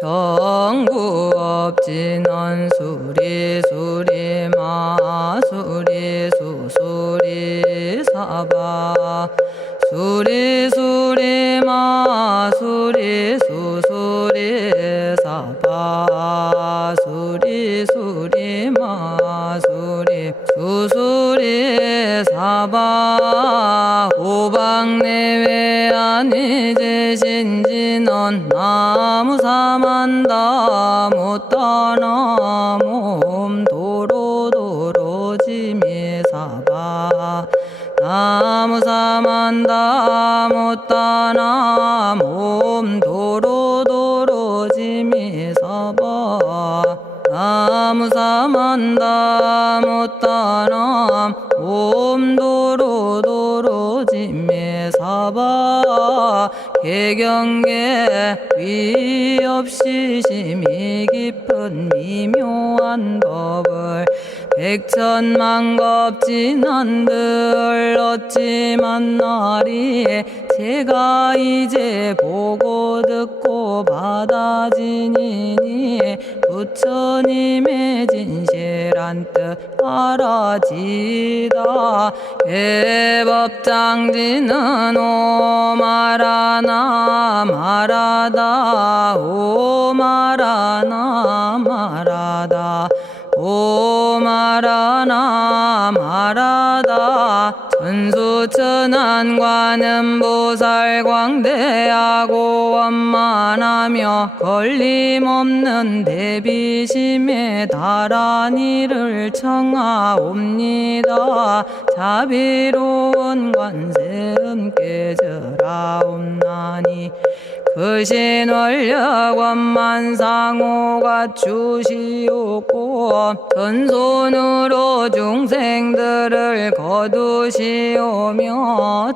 정구업진언 수리수리 마수리 수수리 사바 수리수리 마수리 수수리 사바 수리수리 마수리 수수리 사바 오방내외 아니제신진언 나무사만다 못다나 몸 도로도로지미사바 나무사만다 못다나 몸 도로도로지미사바 나무사만다 못다나 몸 도로도로지미사바 개경계 위없이 심히 깊은 미묘한 법을 백천만겁진한들 어찌 만나리 제가 이제 보고 듣고 받아지니니 부처님의 진실한 뜻 알아지다 대법장지는 오마라나 마라다 오마라나 마라다 오마라나 마라다 천수천안관음보살 광대하고 원만하며 걸림없는 대비심에 달한 이를 청하옵니다. 자비로운 관세음께 절하옵나니 그신원력 원만상호가 주시옵고 전손으로 중생들을 거두시오며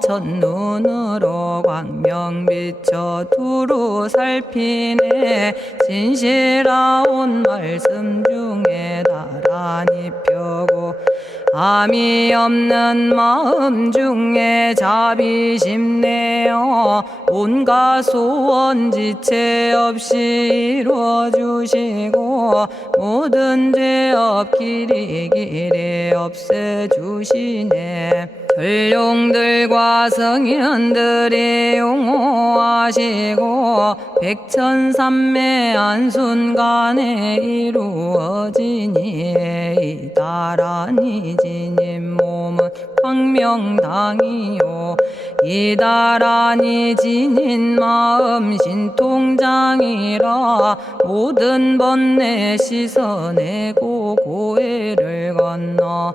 첫눈으로 광명 비춰 두루 살피네 진실하온 말씀 중에 나란히 펴고 암이 없는 마음 중에 자비심 내어 온갖 소원 지체 없이 이루어주시고 모든 죄업 길이 없애주시네. 전룡들과 성현들이 용호하시고 백천삼매 한순간에 이루어지니 이다라니 지님 몸은 광명당이요 이다라니 지닌 마음 신통장이라 모든 번뇌 씻어내고 고해를 건너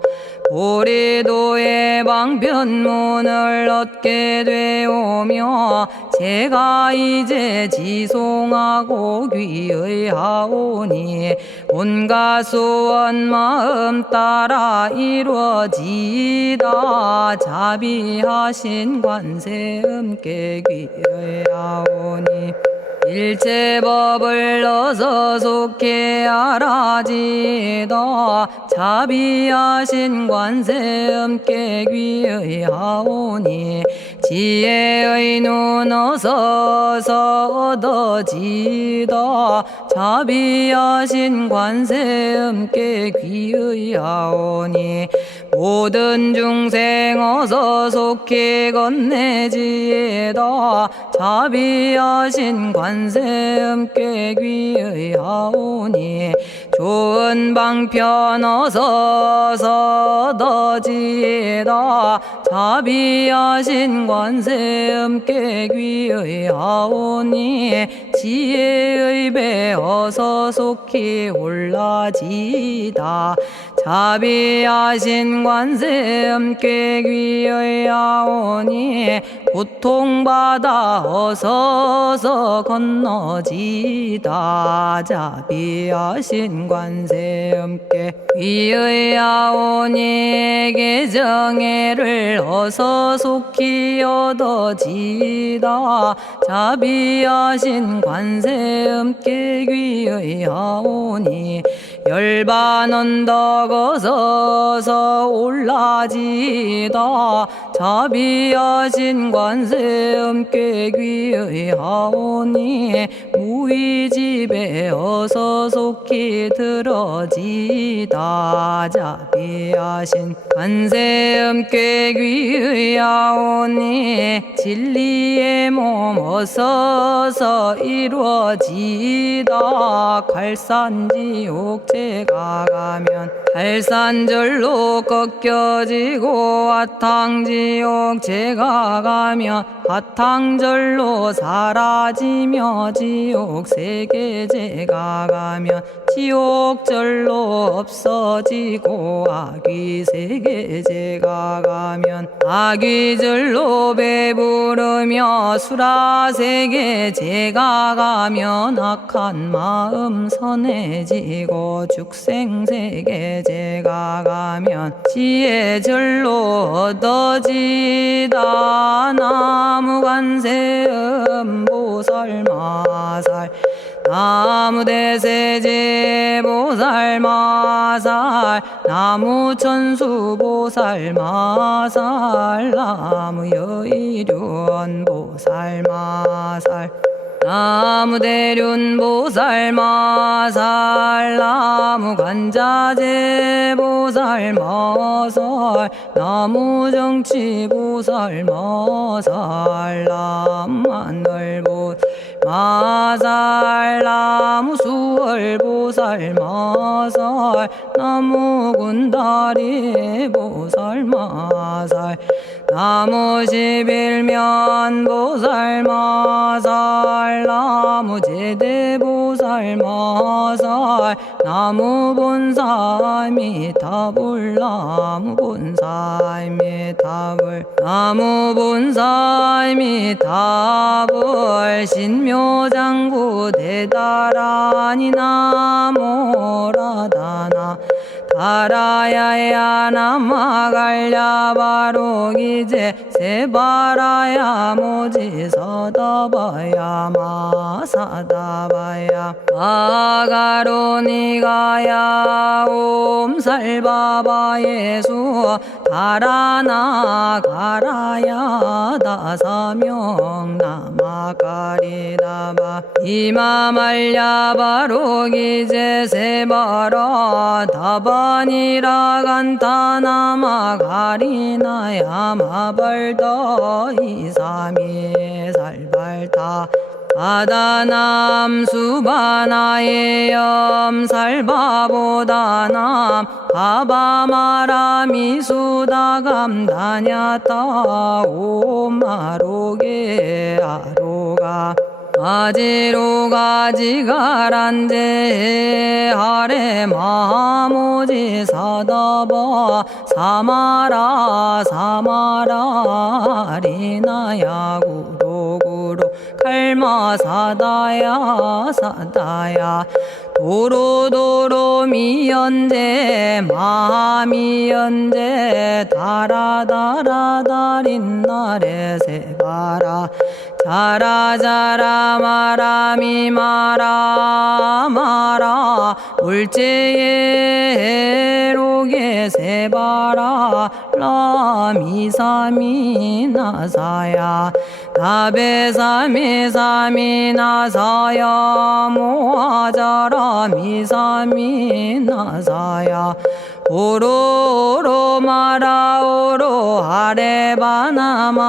보리도의 방편문을 얻게 되오며 제가 이제 지송하고 귀의하오니 온갖 소원 마음 따라 이루어지다 자비하신 관세음께 귀의하오니 일체법을 어서 속히 알아지다 자비하신 관세음께 귀의하오니 지혜의 눈 어서 얻어지다 자비하신 관세음께 귀의하오니 모든 중생 어서 속히 건네지에다 자비하신 관세음께 귀의하오니 좋은 방편 어서 얻어지에다 자비하신 관세음께 귀의하오니 지혜의 배 어서 속히 올라지다 자비하신 관세음께 귀의하오니 고통받아 어서서 건너지다 자비하신 관세음께 귀의하오니 개정애를 어서 속히 얻어지다 자비하신 관세음께 귀의하오니 열반 언덕 어서서 올라지다 자비하신 관세음께 귀의하오니 무의집에 어서 속히 들어지다 자비하신 관세음께 귀의하오니 진리의 몸 어서서 이루어지다 갈산지옥제가 가면 갈산절로 꺾여지고 화탕지옥제가 가면 화탕절로 사라지며 지옥세계제가 가면 지옥절로 없어지고 아귀세계제가 가면 아귀절로 배부르며 수라세계제가 가면 악한 마음 선해지고 죽생세계제가 가면 지혜절로 얻어지다 나무관세음 보살마살 나무대세제 보살마살 나무천수 보살마살 나무여의륜 보살마살 나무대륜 보살마살 나무관자재 보살마살 나무정치 보살마살 나무하늘 보살마살 나무수월 보살마살 나무군다리 보살마살 나무십일면 보살마살 나무제대 보살마살 나무본사미타불 나무본사미타불 나무본사미타불 신묘장구 대다라니 나모라다나 다라야야 나마갈야바로기제 세바라야 모지서다바야 마사다바야 아가로니가야 옴살바바예수 다라나 가라야 다사명 나마가리다바 이마말야바로기제 세바라 다바니라 간타나마 가리나야 마발더 이사미 살발타 바다남 수바나의 염살바보다남 바바마라미 수다감다냐타 오마로게 아로가 아지로가 지가란제 하레 마모지 사다바 사마라 사마라 리나야 구로구로 칼마 사다야 사다야 도로도로 미연제 마미연제 다라다라다린나레 세바라 자라자라 마라미 마라 마라 울제에 로게 세바라 라미사미 나사야 나베사미사미 나사야 모아자라 미사미 나사야 오로로 마라오로 아레바나마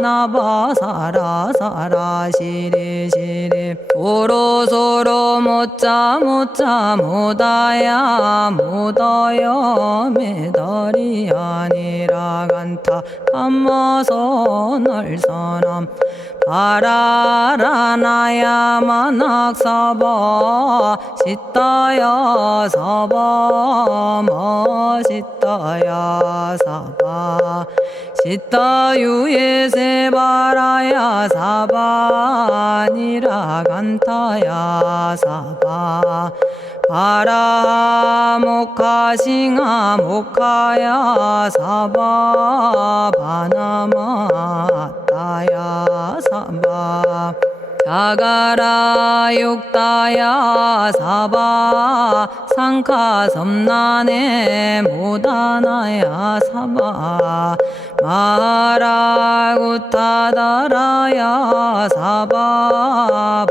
나바사라 사라 시리 시리 오로소로 못자 못자 못다야 못다야 메달이 아니라 간타 감마서 날선함 바라라나야 만학사바 시타야 사바 마시타야 사바 시타유예 세바라야 사바니라 간타야 사바 바라 모카싱아 모카야 사바 바나마 따야 사바 자가라 육다야 사바 상카섬난에 모다나야 사바 마라구타다라야 사바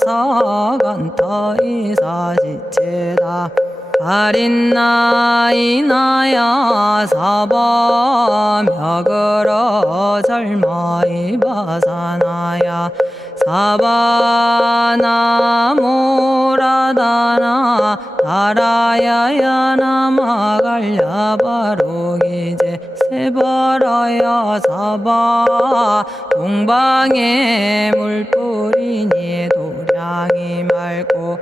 바마사간타 이사시체다 아린나이나야 사바 며그러 절마이바사나야 사바나모라다나 다라야야 나마갈야바로기제 세바라야 사바 동방에 물뿌리니 도량이 맑고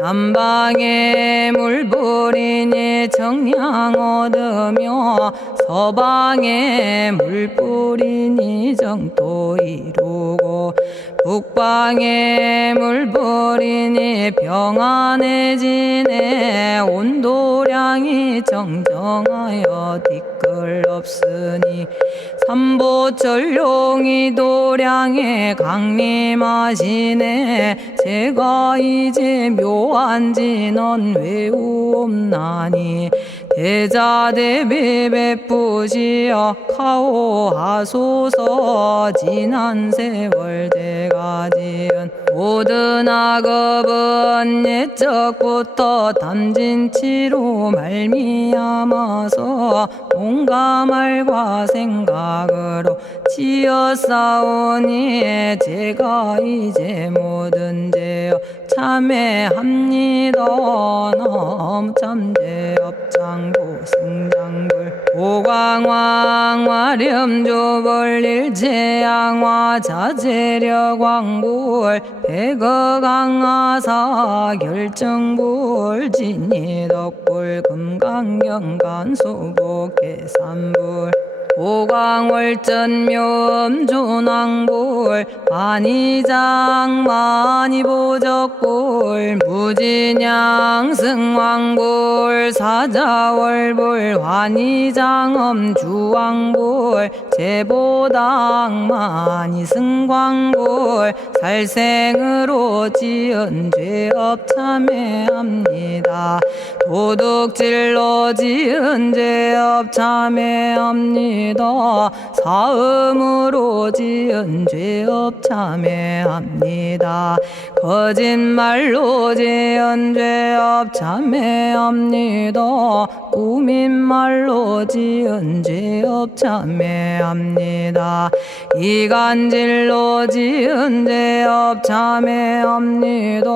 남방에 물뿌리니 정량 얻으며 서방에 물뿌리니 정토 이루고 북방에 물뿌리니 평안해지네 온도량이 정정하여 뒤끌 없으니 삼보철룡이 도량에 강림하시네 제가 이제 묘한지 넌 외우옵나니 대자대비 베푸시어 카오하소서 지난 세월 제가 지은 모든 악업은 옛적부터 탐진치로 말미암아서 온갖 말과 생각으로 지었사오니 제가 이제 모든 죄업 참회합니다. 넘참죄업장고 승장불 오광왕 화렴조벌 일체양화 자재력왕불 백어강하사 결정불 진이덕불 금강경간 수복계산불 오광월전묘음존왕불 반이장 만이보적불 무진양 승왕불 사자월불 환희장엄 주왕불 제보당 만이승광불 살생으로 지은 죄업 참회합니다. 도둑질로 지은 죄업 참회합니다. 사음으로 지은 죄업 참회합니다. 거짓말로 지은 죄업 참회합니다. 꾸민말로 지은 죄업 참회합니다. 이간질로 지은 죄업 참회합니다.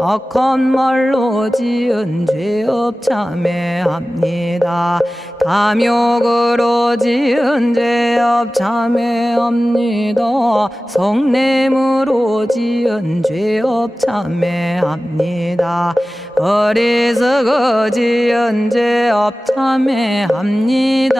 악한 말로 지은 죄업 참회합니다. 탐욕으로 지은 죄업 참회합니다. 성냄으로 지은 죄업 참회합니다. 어리석어 지은 죄업 참회합니다.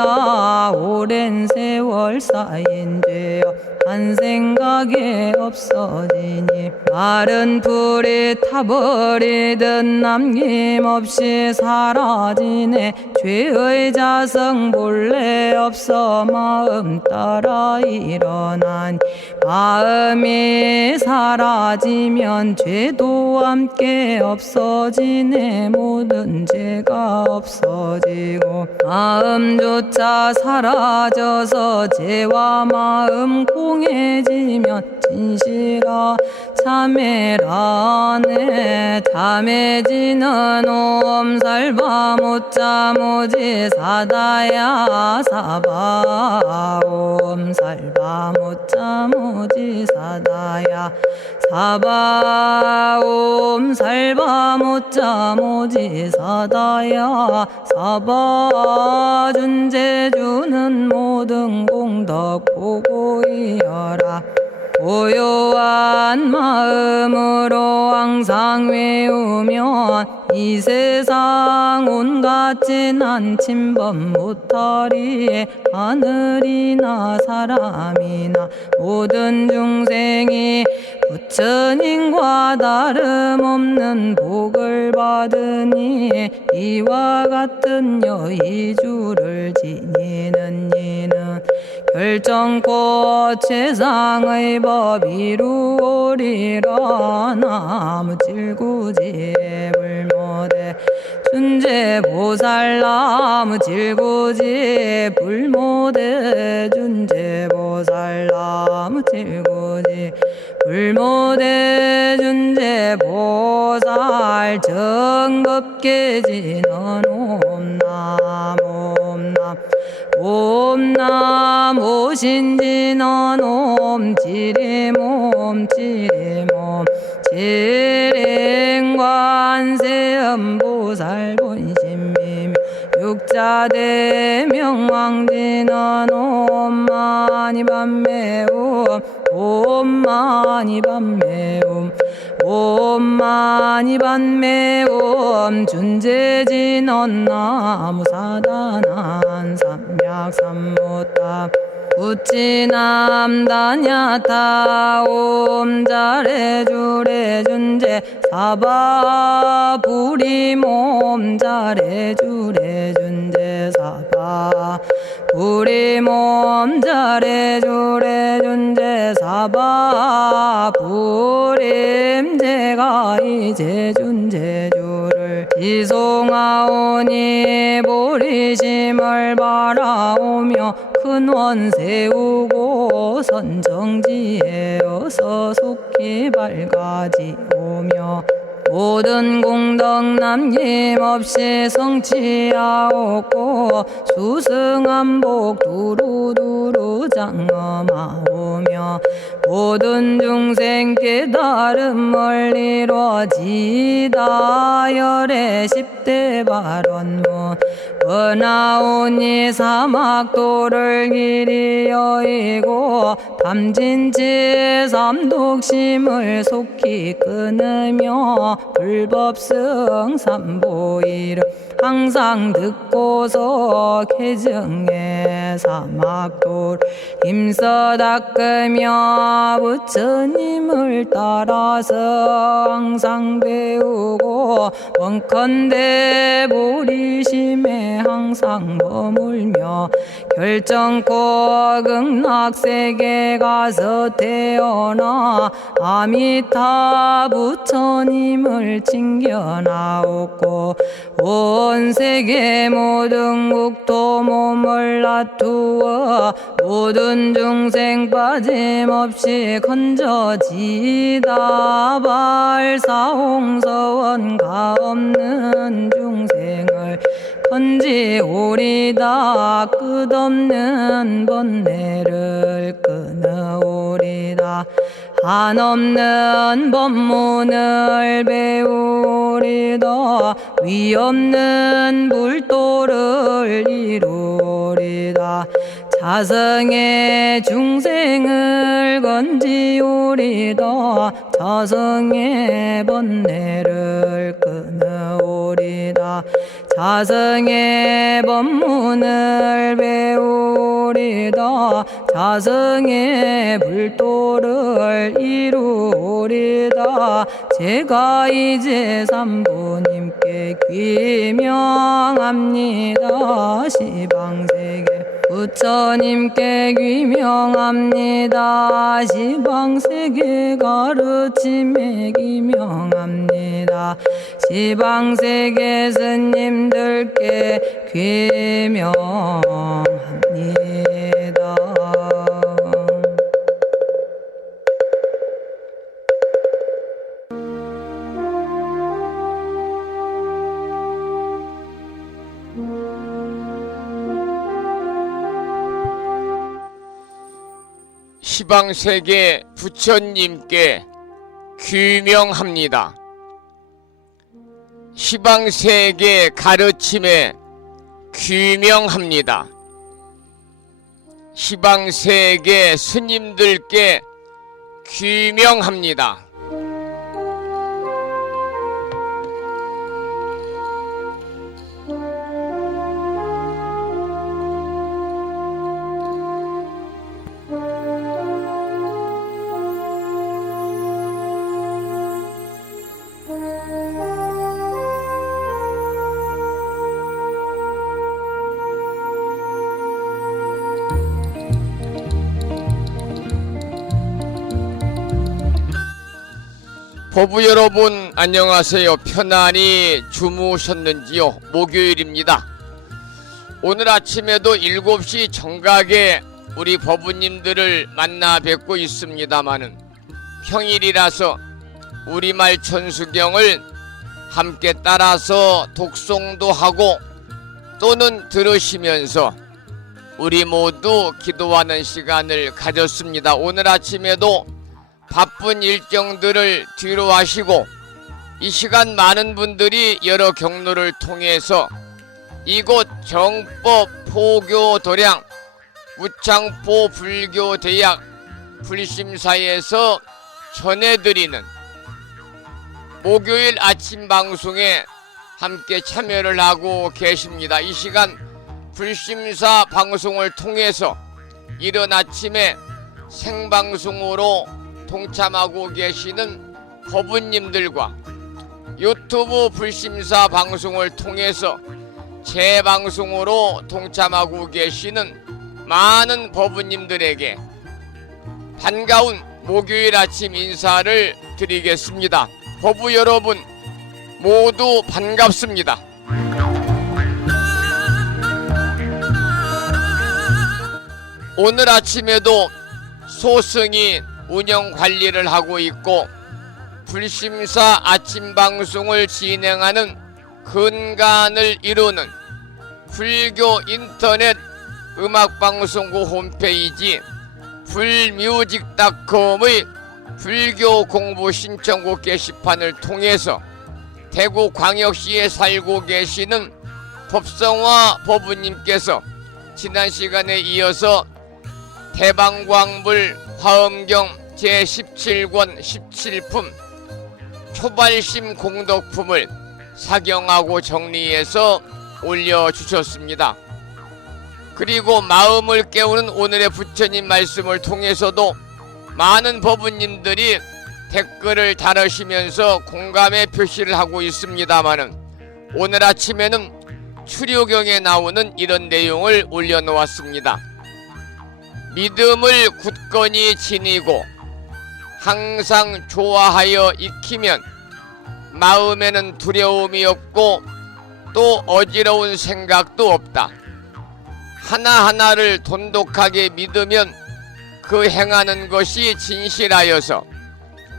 오랜 세월 쌓인 죄업 한 생각에 없어지니 마른 풀이 타버리듯 남김없이 사라지네. 죄의 자성 본래 없어 마음 따라 일어나니 마음이 사라지면 죄도 함께 없어지네. 모든 죄가 없어지고 마음조차 사라져서 죄와 마음 공해지면 진실아 참회라네. 참해지는 옴살바 못자 모지 사다야 사바 옴살바 못자 모지 사다야 사바 옴살바 못자 모지 사다야 사바 준재주는 모든 공덕 보고 이어라. 고요한 마음으로 항상 외우면 이 세상 온갖 재난 침범 못하리. 하늘이나 사람이나 모든 중생이 부처님과 다름없는 복을 받으니 이와 같은 여의주를 지니는 이는 결정코 최상의 법 이루오리라. 나무질구지불모대 보살나무 질구지 불모대준제 보살나무 질구지 불모대준제 보살 정법계지는 옴남 옴남 옴남 오신지는 옴지리몸 지리몸 지랭관세음보살 본심미미 육자대명왕지는 옴마니밤매옴 옴마니밤매옴 옴마니밤매옴 준재진언 나무사단한 삼약삼무탑 우치남다냐타 옴자레주레준제 사바부리몸 자레주레준제 사바부리몸 자레주레준제 사바부림제가 이제 준제주를 지송하오니 보리심을 바라오며 큰원 세우고 선정지에 어서 속히 밝아지오며 모든 공덕 남김없이 성취하옵고 수승한복 두루두루 장엄하오며 모든 중생 깨달음을 이루어지다 열의 10대 발언문 은하오니 사막도를 길이 여의고 탐진치 삼독심을 속히 끊으며 불법승 삼보이를 항상 듣고서 개정해 사막도를 힘써 닦으며 부처님을 따라서 항상 배우고 원컨대 보리심에 항상 머물며 결정코 극락세계 가서 태어나 아미타 부처님을 챙겨나오고 온 세계 모든 국토 몸을 놔두어 모든 중생 빠짐없이 건져지다 발사홍서원가 없는 중생을 건지오리다 끝없는 번뇌를 끊어오리다 한없는 법문을 배우리다 위없는 불도를 이루리다 자성의 중생을 건지오리다 자성의 번뇌를 끊어오리다 자성의 법문을 배우리다 자성의 불도를 이루리다 제가 이제 삼부님께 귀명합니다 시방세계 부처님께 귀명합니다 시방세계 가르침에 귀명합니다 시방세계 스님들께 귀명합니다. 시방세계 부처님께 귀명합니다. 시방세계 가르침에 귀명합니다. 시방세계 스님들께 귀명합니다. 법부 여러분 안녕하세요. 편안히 주무셨는지요? 목요일입니다. 오늘 아침에도 7시 정각에 우리 법부님들을 만나 뵙고 있습니다마는 평일이라서 우리말 천수경을 함께 따라서 독송도 하고 또는 들으시면서 우리 모두 기도하는 시간을 가졌습니다. 오늘 아침에도 바쁜 일정들을 뒤로 하시고 이 시간 많은 분들이 여러 경로를 통해서 이곳 정법 포교도량 무창포 불교대학 불심사에서 전해드리는 목요일 아침 방송에 함께 참여를 하고 계십니다. 이 시간 불심사 방송을 통해서 이른 아침에 생방송으로 동참하고 계시는 법부님들과 유튜브 불심사 방송을 통해서 재방송으로 동참하고 계시는 많은 법부님들에게 반가운 목요일 아침 인사를 드리겠습니다. 법부 여러분 모두 반갑습니다. 오늘 아침에도 소승이 운영 관리를 하고 있고 불심사 아침 방송을 진행하는 근간을 이루는 불교 인터넷 음악방송국 홈페이지 불뮤직닷컴의 불교 공부 신청곡 게시판을 통해서 대구광역시에 살고 계시는 법성화 법부님께서 지난 시간에 이어서 대방광불 화엄경 제17권 17품 초발심 공덕품을 사경하고 정리해서 올려주셨습니다. 그리고 마음을 깨우는 오늘의 부처님 말씀을 통해서도 많은 법부님들이 댓글을 달으시면서 공감의 표시를 하고 있습니다마는 오늘 아침에는 추료경에 나오는 이런 내용을 올려놓았습니다. 믿음을 굳건히 지니고 항상 좋아하여 익히면 마음에는 두려움이 없고 또 어지러운 생각도 없다. 하나하나를 돈독하게 믿으면 그 행하는 것이 진실하여서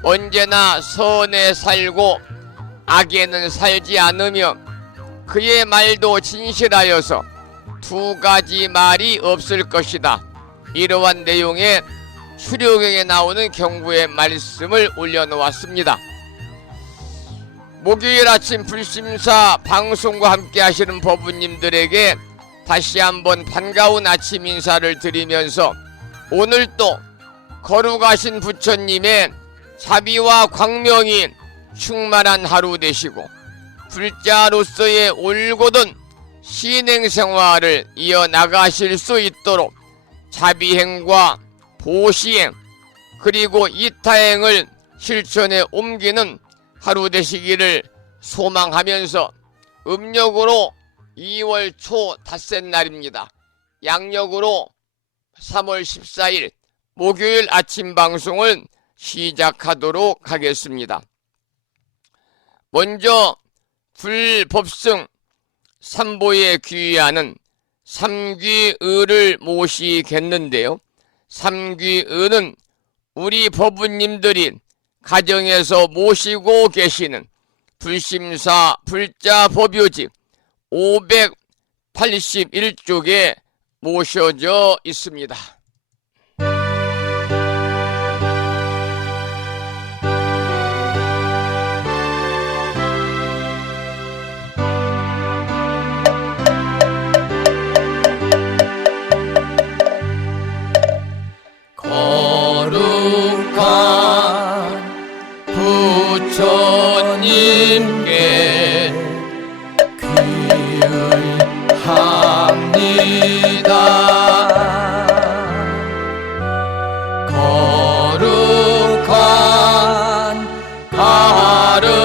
언제나 선에 살고 악에는 살지 않으며 그의 말도 진실하여서 두 가지 말이 없을 것이다. 이러한 내용의 추료경에 나오는 경구의 말씀을 올려놓았습니다. 목요일 아침 불심사 방송과 함께 하시는 법부님들에게 다시 한번 반가운 아침 인사를 드리면서 오늘도 거룩하신 부처님의 자비와 광명이 충만한 하루 되시고 불자로서의 올곧은 신행생활을 이어나가실 수 있도록 자비행과 보시행 그리고 이타행을 실천에 옮기는 하루 되시기를 소망하면서 음력으로 2월 초 닷새 날입니다. 양력으로 3월 14일 목요일 아침 방송을 시작하도록 하겠습니다. 먼저 불법승 삼보에 귀의하는 삼귀의를 모시겠는데요. 삼귀의는 우리 법부님들이 가정에서 모시고 계시는 불심사 불자법요집 581쪽에 모셔져 있습니다. 거룩한 부처님께 귀의합니다. 거룩한 가르침에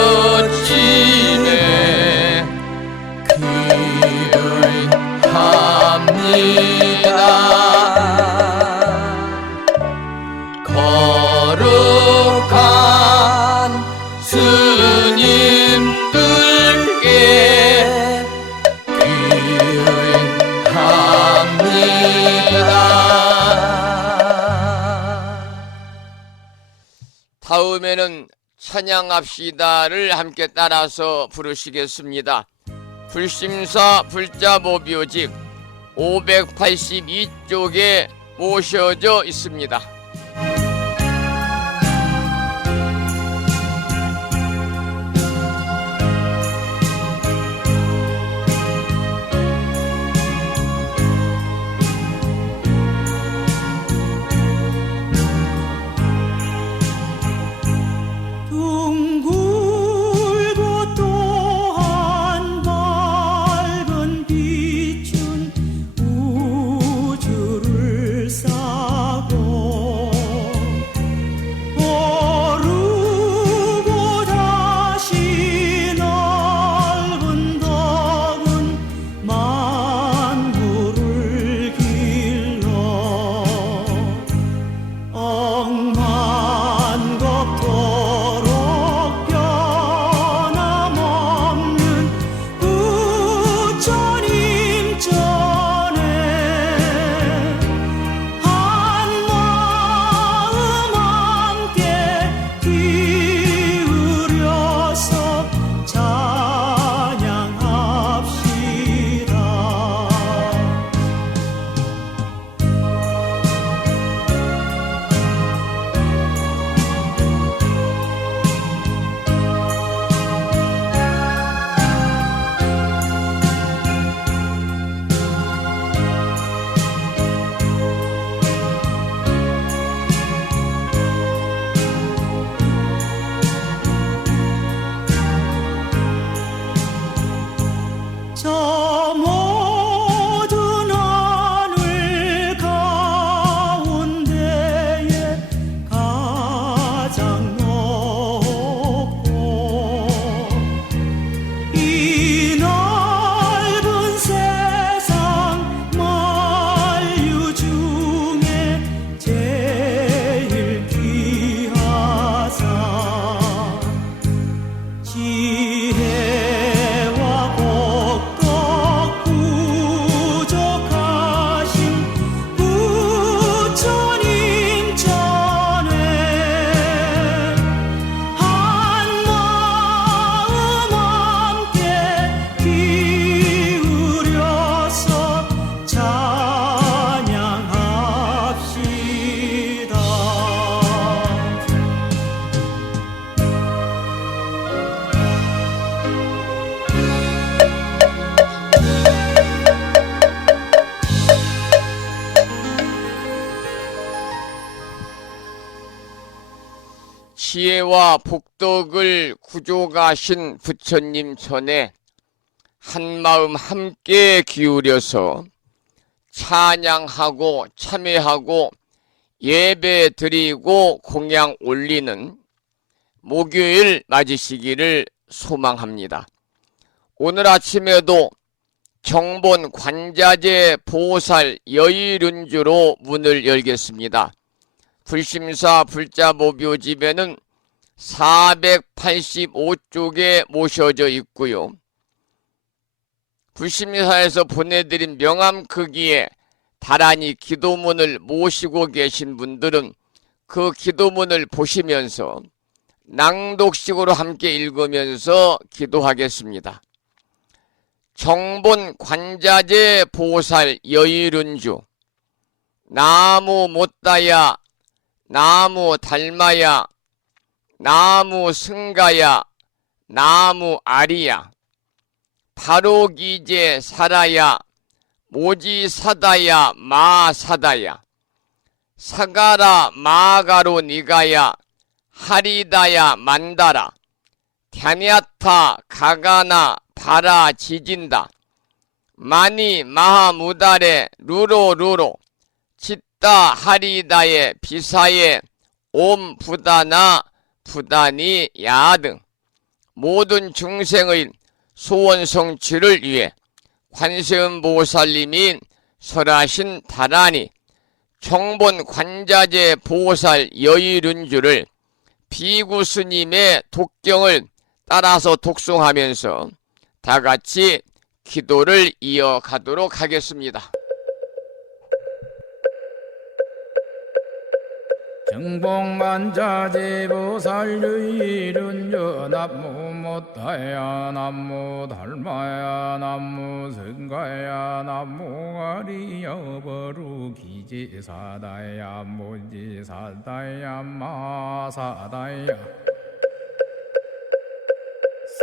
귀의합니다. 거룩한 찬양합시다를 함께 따라서 부르시겠습니다. 불심사 불자보묘집 582쪽에 모셔져 있습니다. 지혜와 복덕을 구족하신 부처님 전에 한마음 함께 기울여서 찬양하고 참회하고 예배 드리고 공양 올리는 목요일 맞으시기를 소망합니다. 오늘 아침에도 정본 관자재 보살 여의륜주로 문을 열겠습니다. 불심사 불자보묘집에는 485쪽에 모셔져 있고요. 불심사에서 보내드린 명함 크기에 다란히 기도문을 모시고 계신 분들은 그 기도문을 보시면서 낭독식으로 함께 읽으면서 기도하겠습니다. 정본 관자재 보살 여의륜주 나무 못다야 나무 달마야 나무 승가야 나무 아리야 바로기제 사라야 모지사다야 마사다야 사가라 마가로 니가야 하리다야 만다라 갸냐타 가가나 바라 지진다 마니 마하무다레 루로루로 짓다 하리다의 비사의 옴 부다나 부다니 야등 모든 중생의 소원 성취를 위해 관세음보살님이 설하신 다란히 정본 관자재 보살 여의륜주를 비구스님의 독경을 따라서 독송하면서 다같이 기도를 이어가도록 하겠습니다. 정복만자제보살유일은여 남무 못다야 남무 달마야 남무 성가야 남무 아리여 버루기지사다야 무지사다야 마사다야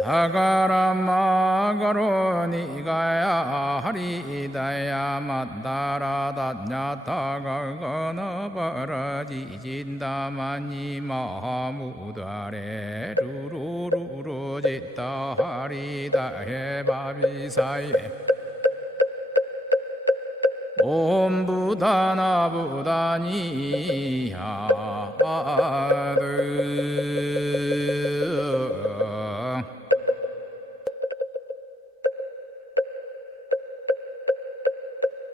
사가라마가로 니가야 하리다야 만다라다냐타가거너버러지진다마니 마무다레 루루루루지따 하리다해 바비사예 옴부다나부다니야드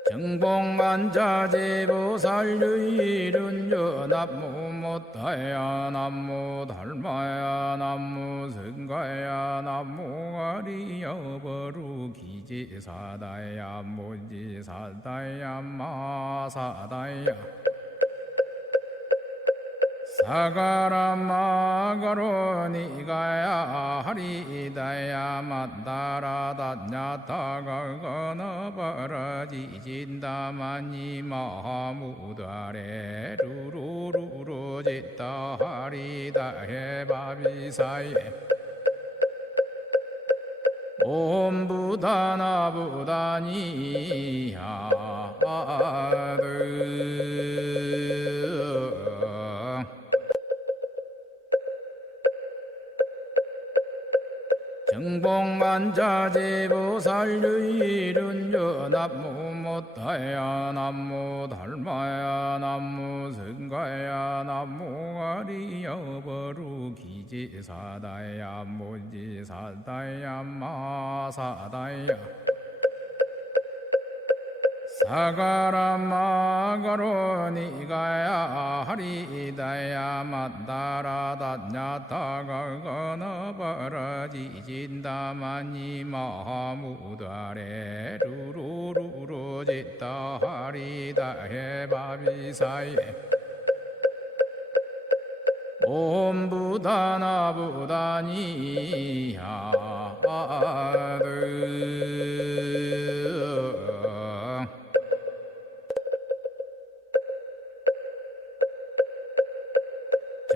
정복만자제보살유일은여 남무 못다야 남무 달마야 남무 성가야 남무 아리여 버루기지사다야 무지사다야 마사다야 사가라마가로 니가야 하리다야 만다라다냐타가거너버러지진다마니 마무다레 루루루루지따 하리다해 바비사예 옴부다나부다니야드 정복만자제보살유일은여 남무 못다야 남무 달마야 남무 성가야 남무 아리여 버루기지사다야 무지사다야 마사다야 사가라마가로 니가야 하리다야 만다라다냐타가거너버러지진다마니 마무다레 루루루루지따 하리다해 바비사예 옴부다나부다니야드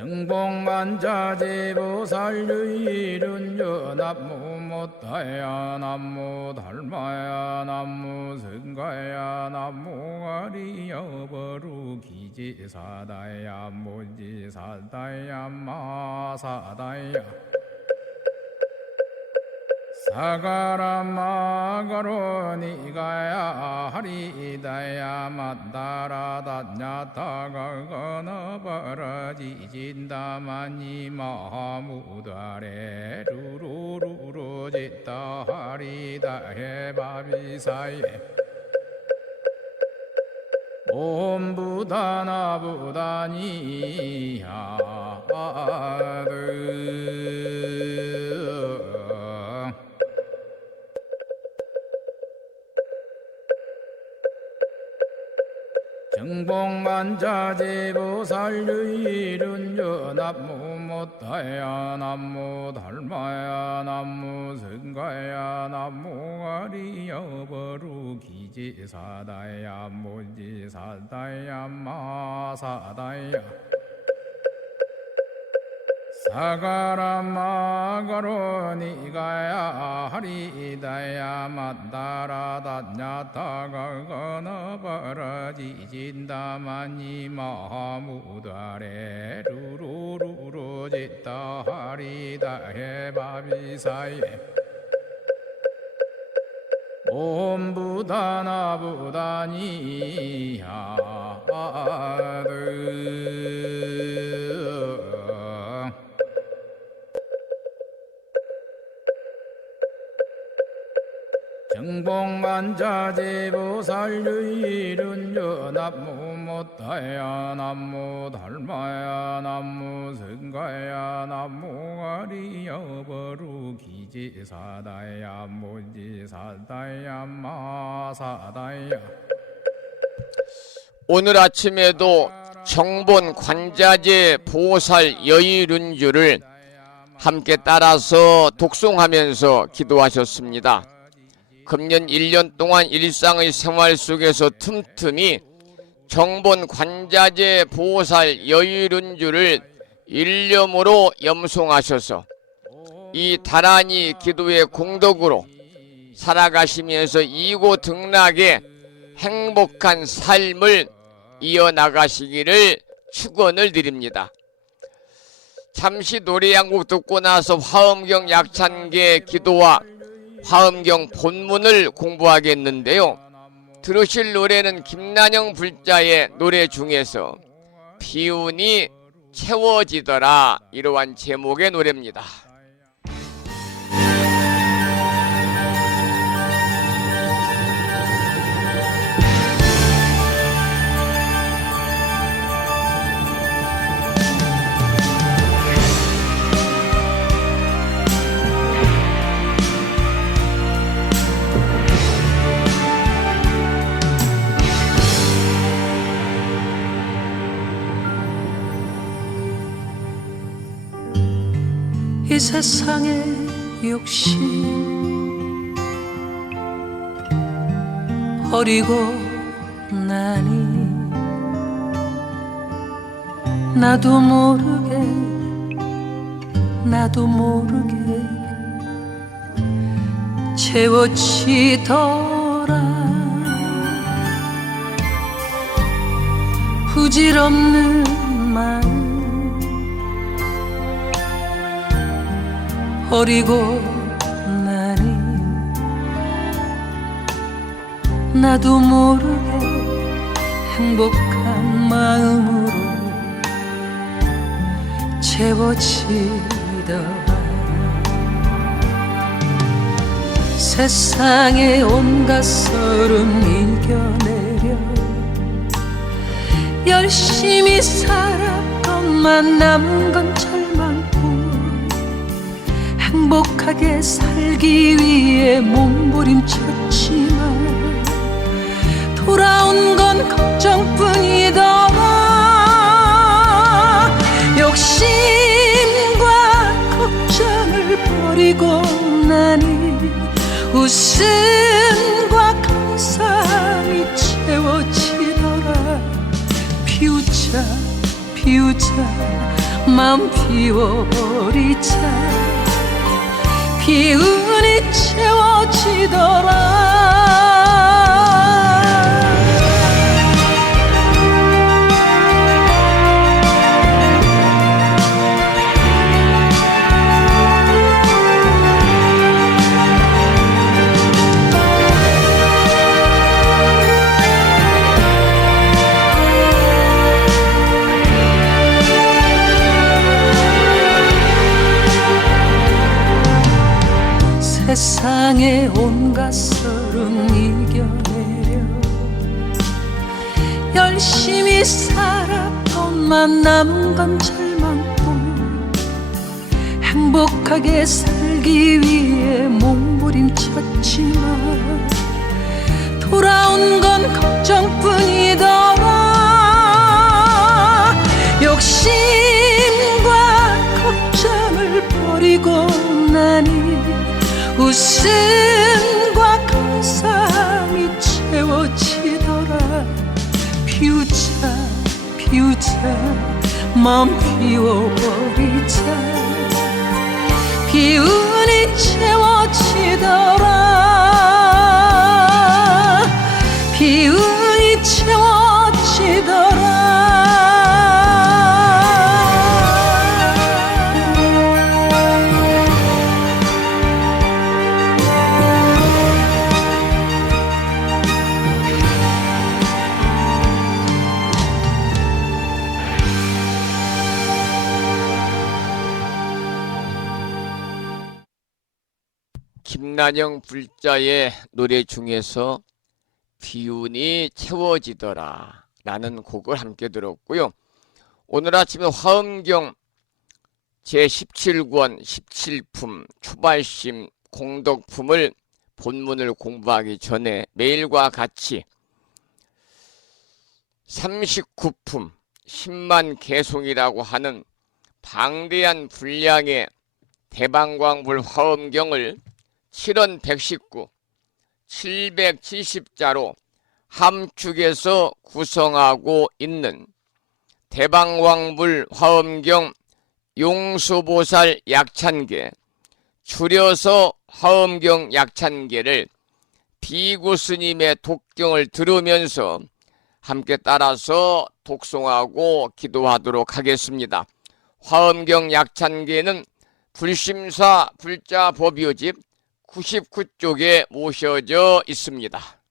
정복만자제보살유일은여 남무 못다야 남무 달마야 남무 성가야 남무 아리여 버루기지사다야 무지사다야 마사다야 사가라마가로 니가야 하리다야 만다라다냐타가거너버러지진다마니 마무다레 루루루루지따 하리다해 바비사예 옴부다나부다니야드 정복만자제보살유일은여 남무 못다야 남무 달마야 남무 성가야 남무 아리여 버루기지사다야 무지사다야 마사다야 사가라마가로 니가야 하리다야 만다라다냐타가거너버러지진다마니 마무다레 루루루루지따 하리다해 바비사예 옴부다나부다니야드 정복만자제보살유일은여 남무 못다야 남무 달마야 남무 성가야 남무 아리여 버루기지사다야 무지사다야 마사다야 오늘 아침에도 정본 관자재 보살 여의륜주를 함께 따라서 독송하면서 기도하셨습니다. 금년 1년 동안 일상의 생활 속에서 틈틈이 정본 관자재 보살 여의륜주를 일념으로 염송하셔서 이 다란이 기도의 공덕으로 살아가시면서 이고등락의 행복한 삶을 이어나가시기를 축원을 드립니다. 잠시 노래 한 곡 듣고 나서 화엄경 약찬계 기도와 화엄경 본문을 공부하겠는데요. 들으실 노래는 김난영 불자의 노래 중에서 비운이 채워지더라, 이러한 제목의 노래입니다. 이 세상의 욕심 버리고 나니 나도 모르게 채워지더라. 부질없는 마음 버리고 나니 나도 모르게 행복한 마음으로 채워지더라. 세상의 온갖 서름 이겨내려 열심히 살았건만 남은 건 절망뿐. 행복하게 살기 위해 몸부림쳤지만 돌아온 건 걱정뿐이더라. 욕심과 걱정을 버리고 나니 웃음과 감사함이 채워지더라. 피우자 마음 피워버리자. 기운이 채워지더라. 세상의 온갖 서름 이겨내려 열심히 살았건만 남은 건 절망뿐. 행복하게 살기 위해 몸부림쳤지만 돌아온 건 걱정뿐이더라. 욕심과 걱정을 버리고 나니 웃음과 감사함이 채워지더라. 피우자 마음 피워버리자. 기운이 채워지더라. 기운이 채워지더라. 김난영 불자의 노래 중에서 비운이 채워지더라 라는 곡을 함께 들었고요. 오늘 아침에 화엄경 제17권 17품 초발심 공덕품을 본문을 공부하기 전에 매일과 같이 39품 10만 개송이라고 하는 방대한 분량의 대방광불 화엄경을 7원 119, 770자로 함축해서 구성하고 있는 대방광불 화엄경 용수보살 약찬계, 줄여서 화엄경 약찬계를 비구스님의 독경을 들으면서 함께 따라서 독송하고 기도하도록 하겠습니다. 화엄경 약찬계는 불심사 불자법요집 99쪽에 모셔져 있습니다.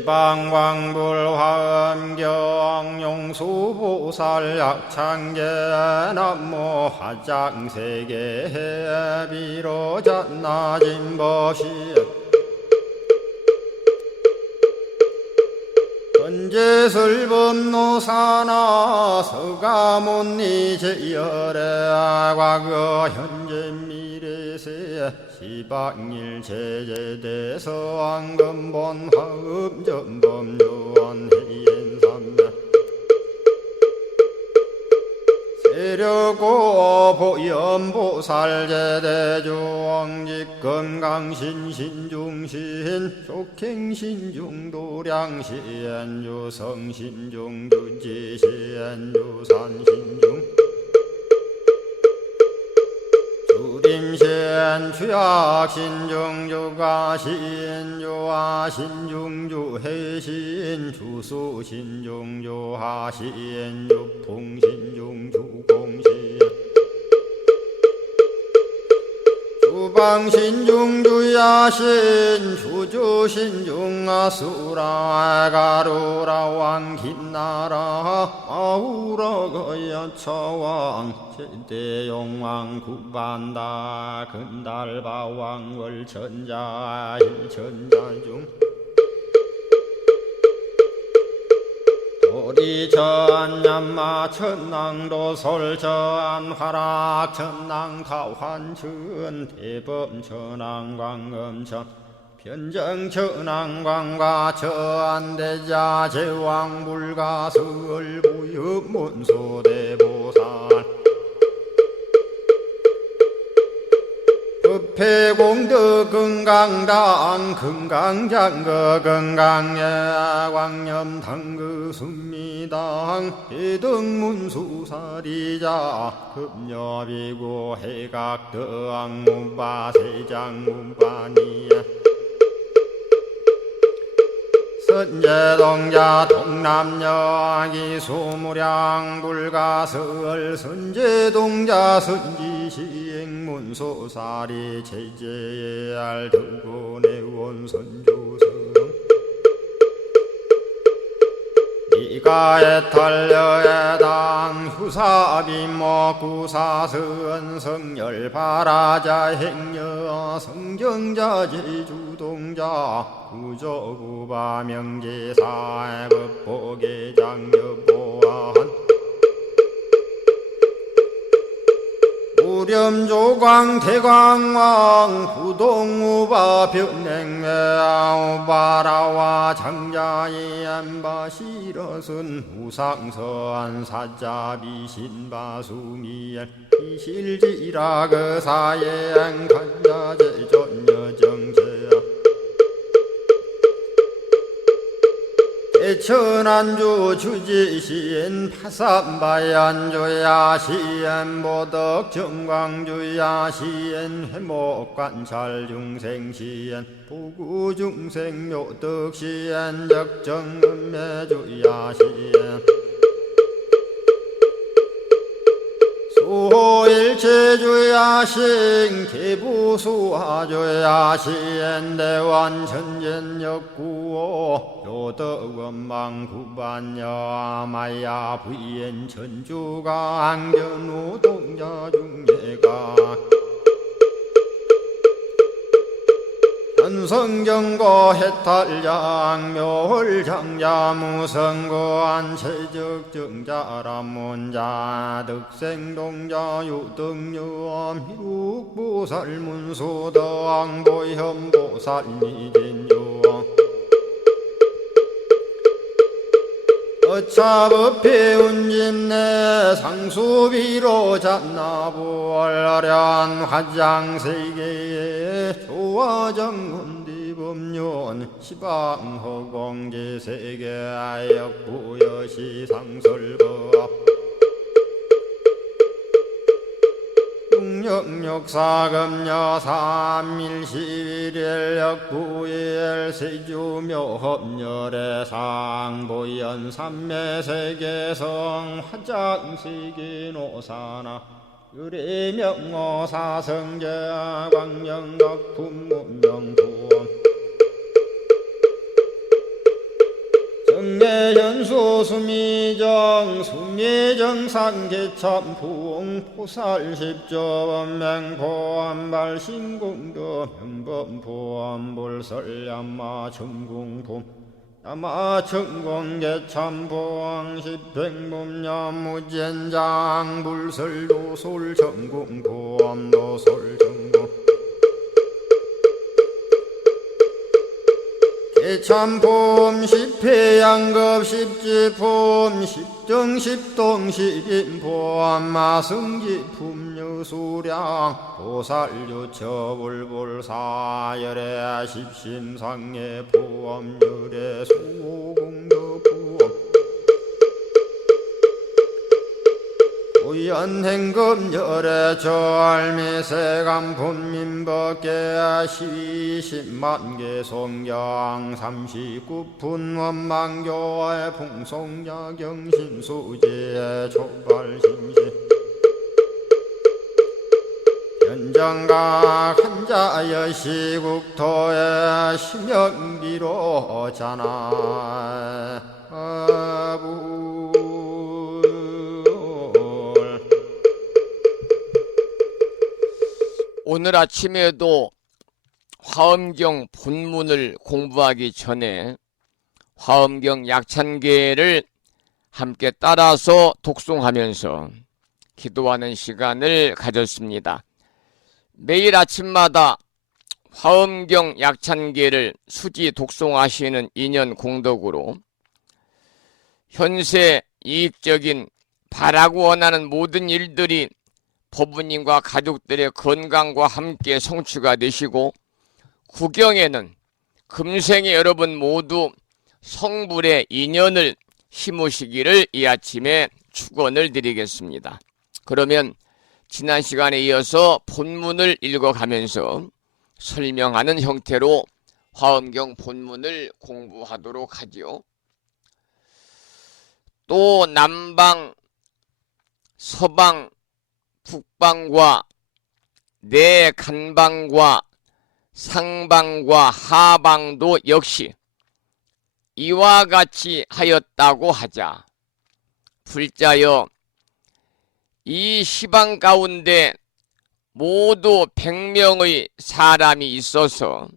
대방광불 화엄경 용수보살 약찬계 남모 화장세계 비로잔나진 법시 헌재설법노사나 서가문니 제열의 과거 현재 미래세 시방일 제제대서 왕금본 화음전범요원 해인삼매 세력고 보염보살 제대주왕직 건강신신중신 족행신중도량시엔주 성신중주지시엔주 산신중 주림신 취약신중 주가신 주하신 중주해신 주수신 중주하신 주풍신 중주공신 주방신 중주야신 주주신 중아수라 가루라 왕긴나라 아우라가야 차왕 제대용왕 구반다 근달바왕 월천자 일천자중 도리전 얀마 천낭도 솔전 화락 천낭 타환천 대범 천왕 광음천 변정 천왕 광과 천대자 제왕 불가설 부유 문소대보살 법회공덕 건강당 건강장거 건강예 광염당그 순미당 해등문수사리자 급여비고 해각덕 문바세장 문바니야 선제동자 동남여기 소무량 불가설 선제동자 선지시행문소사리 제제알 등군의원 선주성 이가에 탈려에당 후사비모 구사선 성열 바라자 행여 성정자 제주동자 구조구바 명제사의 법보계장 여보한 무렴조광 대광왕 부동우바 변냉매아 우바라와 장자이 안바시러슨 우상서안 사자비신바수미엔 이실지라 그사예안 간자제전여정제야 대천안주 주지시엔 파산바얀주야 시엔 보덕 정광주야 시엔 해목관찰 중생시엔 부구중생 묘덕시엔 적정음매주야 시엔 수호일체주야신 개부수하주야신 대완천전역구호 요덕원망구반여 마야 부인 천주가 ang전우동자 중예가 현성경고 해탈장 묘월장자 무성고한 최적정자람문자 득생동자 유등유엄 희룩보살문소덕 보현보살미진유엄 어차법해 운집내 상수비로 잔나부얼련 화장세계에 조화정운디법륜 시방허공제세계 아역부여시 상설법 육력사금여 삼일시일역부일 세주묘협열의 상보연 삼매세계성 화장세계노사나 유래명어사성제 광명각품문명부엄 정례현수 수미정 수미정산개참풍 포살십조범맹포암발신공도 명범포암불설야마 천궁품 야마천공개참포항 십행범야무젠장 불설도솔 천궁포암도솔천궁 개참폼 십회양급 십지폼 십정십동 십인폼 마승지품 유수량 보살유처불불사열애 십심상해 포함열애 수공덕부엄 우연행금열애 저알미세간본민법계 시십만개 송경 39분 원망교의 풍송야경신수제 촉발신시 현정각 한자여 시국토의 심영기로 자나부 오늘 아침에도 화엄경 본문을 공부하기 전에 화엄경 약찬계를 함께 따라서 독송하면서 기도하는 시간을 가졌습니다. 매일 아침마다 화엄경 약찬계를 수지 독송하시는 인연 공덕으로 현세 이익적인 바라고 원하는 모든 일들이 법부님과 가족들의 건강과 함께 성취가 되시고 구경에는 금생에 여러분 모두 성불의 인연을 심으시기를 이 아침에 축원을 드리겠습니다. 그러면 지난 시간에 이어서 본문을 읽어가면서 설명하는 형태로 화엄경 본문을 공부하도록 하지요. 또 남방, 서방, 북방과 내간방과 상방과 하방도 역시 이와 같이 하였다고 하자. 불자여 이 시방 가운데 모두 100명의 사람이 있어서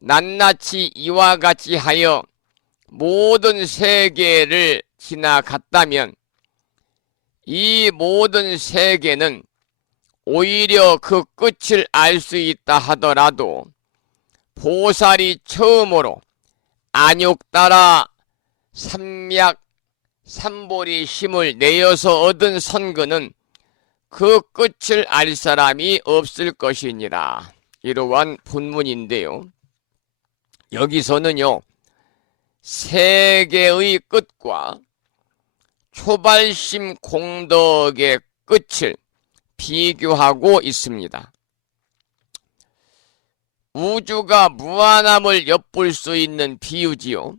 낱낱이 이와 같이 하여 모든 세계를 지나갔다면 이 모든 세계는 오히려 그 끝을 알 수 있다 하더라도 보살이 처음으로 안욕 따라 삼약 삼보리 힘을 내어서 얻은 선근은 그 끝을 알 사람이 없을 것이니라. 이러한 본문인데요. 여기서는요, 세계의 끝과 초발심 공덕의 끝을 비교하고 있습니다. 우주가 무한함을 엿볼 수 있는 비유지요.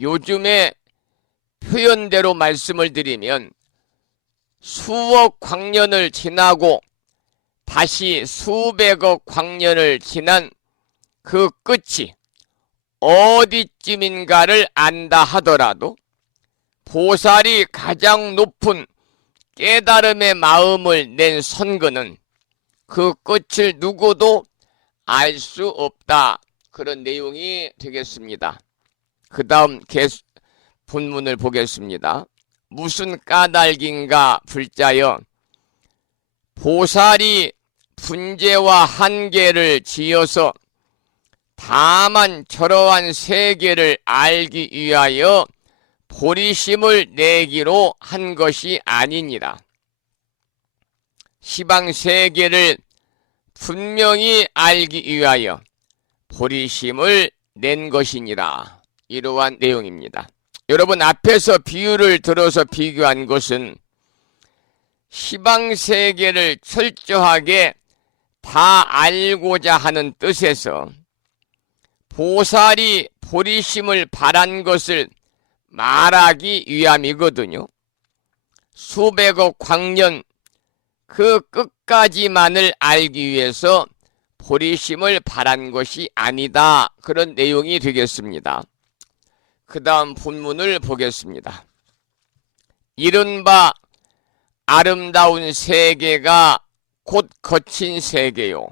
요즘에 표현대로 말씀을 드리면 수억 광년을 지나고 다시 수백억 광년을 지난 그 끝이 어디쯤인가를 안다 하더라도 보살이 가장 높은 깨달음의 마음을 낸 선근은 그 끝을 누구도 알 수 없다. 그런 내용이 되겠습니다. 그 다음 본문을 보겠습니다. 무슨 까닭인가 불자여 보살이 분재와 한계를 지어서 다만 저러한 세계를 알기 위하여 보리심을 내기로 한 것이 아니니라. 시방세계를 분명히 알기 위하여 보리심을 낸 것이니라. 이러한 내용입니다. 여러분, 앞에서 비유를 들어서 비교한 것은 시방세계를 철저하게 다 알고자 하는 뜻에서 보살이 보리심을 바란 것을 말하기 위함이거든요. 수백억 광년 그 끝까지만을 알기 위해서 보리심을 바란 것이 아니다. 그런 내용이 되겠습니다. 그 다음 본문을 보겠습니다. 이른바 아름다운 세계가 곧 거친 세계요.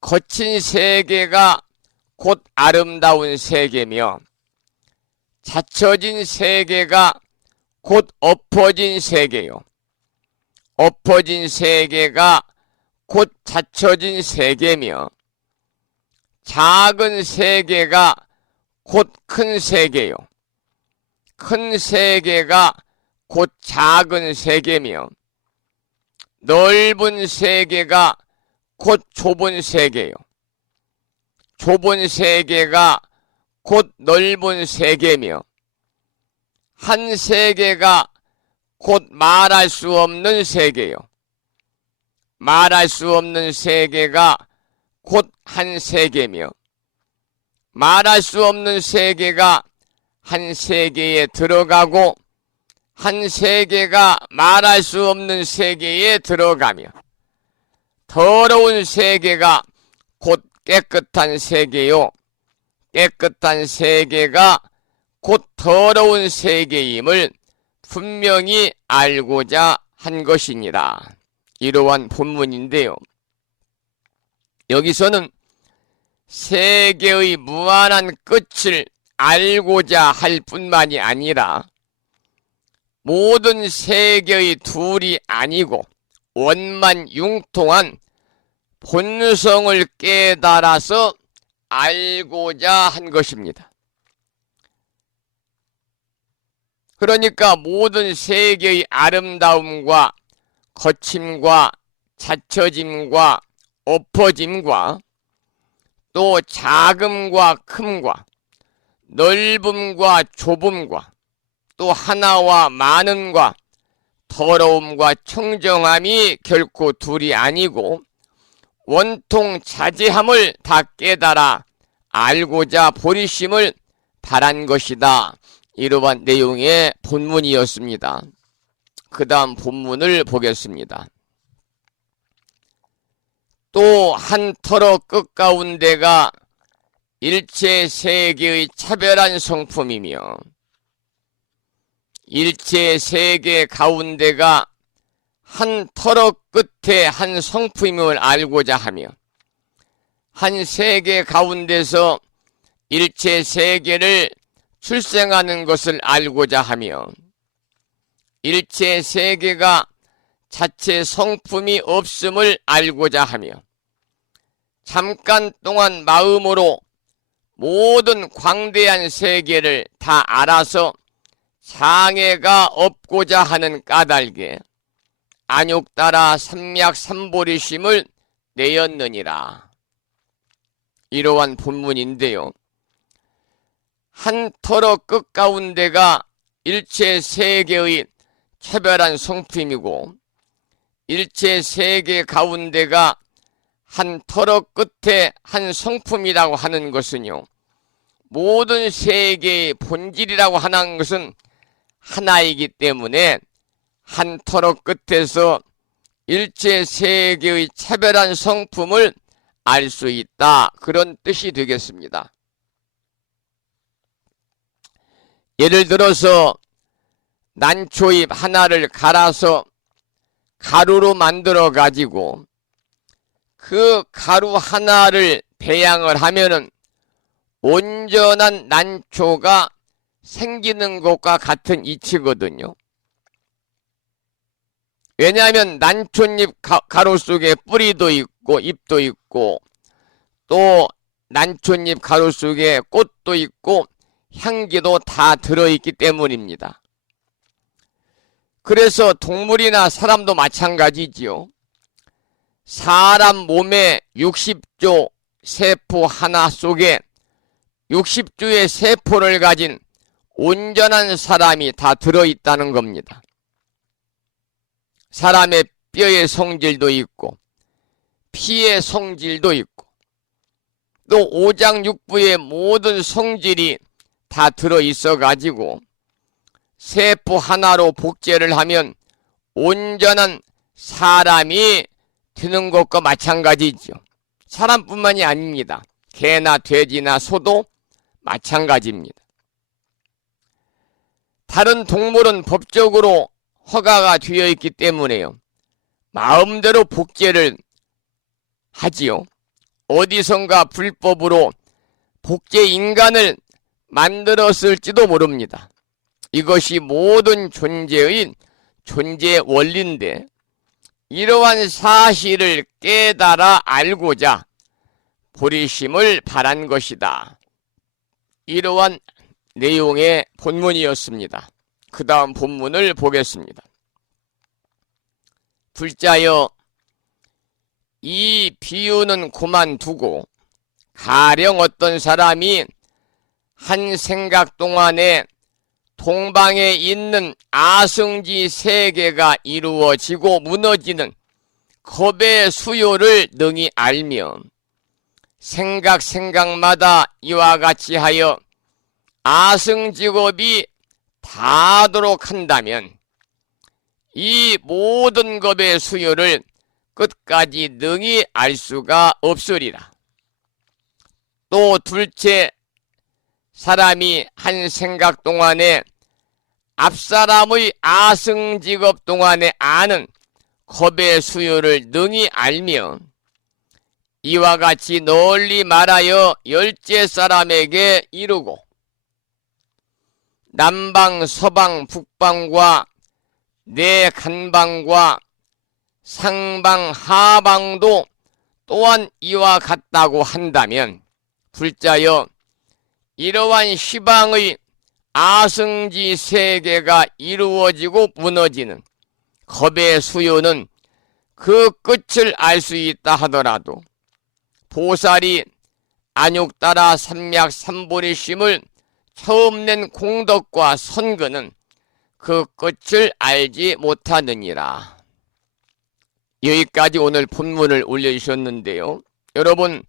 거친 세계가 곧 아름다운 세계며 잦혀진 세계가 곧 엎어진 세계요. 엎어진 세계가 곧 잦혀진 세계며 작은 세계가 곧 큰 세계요. 큰 세계가 곧 작은 세계며 넓은 세계가 곧 좁은 세계요. 좁은 세계가 곧 넓은 세계며 한 세계가 곧 말할 수 없는 세계요. 말할 수 없는 세계가 곧 한 세계며 말할 수 없는 세계가 한 세계에 들어가고 한 세계가 말할 수 없는 세계에 들어가며 더러운 세계가 곧 깨끗한 세계요. 깨끗한 세계가 곧 더러운 세계임을 분명히 알고자 한 것이니라. 이러한 본문인데요. 여기서는 세계의 무한한 끝을 알고자 할 뿐만이 아니라 모든 세계의 둘이 아니고 원만 융통한 본성을 깨달아서 알고자 한 것입니다. 그러니까 모든 세계의 아름다움과 거침과 잦혀짐과 엎어짐과 또 작음과 큼과 넓음과 좁음과 또 하나와 많음과 더러움과 청정함이 결코 둘이 아니고 원통 자제함을 다 깨달아 알고자 보리심을 바란 것이다. 이러한 내용의 본문이었습니다. 그 다음 본문을 보겠습니다. 또 한 터럭 끝가운데가 일체 세계의 차별한 성품이며 일체 세계 가운데가 한 터럭 끝에 한 성품임을 알고자 하며 한 세계 가운데서 일체 세계를 출생하는 것을 알고자 하며 일체 세계가 자체 성품이 없음을 알고자 하며 잠깐 동안 마음으로 모든 광대한 세계를 다 알아서 장애가 없고자 하는 까닭에 안욕따라 삼맥삼보리심을 내었느니라. 이러한 본문인데요. 한 터럭 끝가운데가 일체 세계의 차별한 성품이고 일체 세계 가운데가 한 터럭 끝에 한 성품이라고 하는 것은요, 모든 세계의 본질이라고 하는 것은 하나이기 때문에 한 터럭 끝에서 일체 세계의 차별한 성품을 알 수 있다. 그런 뜻이 되겠습니다. 예를 들어서 난초잎 하나를 갈아서 가루로 만들어 가지고 그 가루 하나를 배양을 하면은 온전한 난초가 생기는 것과 같은 이치거든요. 왜냐하면 난초잎 가루 속에 뿌리도 있고 잎도 있고 또 난초잎 가루 속에 꽃도 있고 향기도 다 들어있기 때문입니다. 그래서 동물이나 사람도 마찬가지지요. 사람 몸의 60조 세포 하나 속에 60주의 세포를 가진 온전한 사람이 다 들어있다는 겁니다. 사람의 뼈의 성질도 있고 피의 성질도 있고 또 오장육부의 모든 성질이 다 들어있어 가지고 세포 하나로 복제를 하면 온전한 사람이 되는 것과 마찬가지죠. 사람뿐만이 아닙니다. 개나 돼지나 소도 마찬가지입니다. 다른 동물은 법적으로 허가가 되어 있기 때문에요. 마음대로 복제를 하지요. 어디선가 불법으로 복제 인간을 만들었을지도 모릅니다. 이것이 모든 존재의 존재 원리인데 이러한 사실을 깨달아 알고자 보리심을 바란 것이다. 이러한 내용의 본문이었습니다. 그 다음 본문을 보겠습니다. 불자여 이 비유는 그만두고 가령 어떤 사람이 한 생각 동안에 동방에 있는 아승지 세계가 이루어지고 무너지는 겁의 수요를 능히 알며 생각마다 이와 같이 하여 아승직업이 닿도록 한다면 이 모든 겁의 수요를 끝까지 능히 알 수가 없으리라. 또 둘째, 사람이 한 생각 동안에 앞사람의 아승직업 동안에 아는 겁의 수요를 능히 알며 이와 같이 널리 말하여 열째 사람에게 이르고 남방, 서방, 북방과 내 간방과 상방, 하방도 또한 이와 같다고 한다면 불자여 이러한 시방의 아승지 세계가 이루어지고 무너지는 겁의 수요는 그 끝을 알 수 있다 하더라도 보살이 안육따라 삼약 삼보리심을 처음 낸 공덕과 선근은 그 끝을 알지 못하느니라. 여기까지 오늘 본문을 올려주셨는데요. 여러분,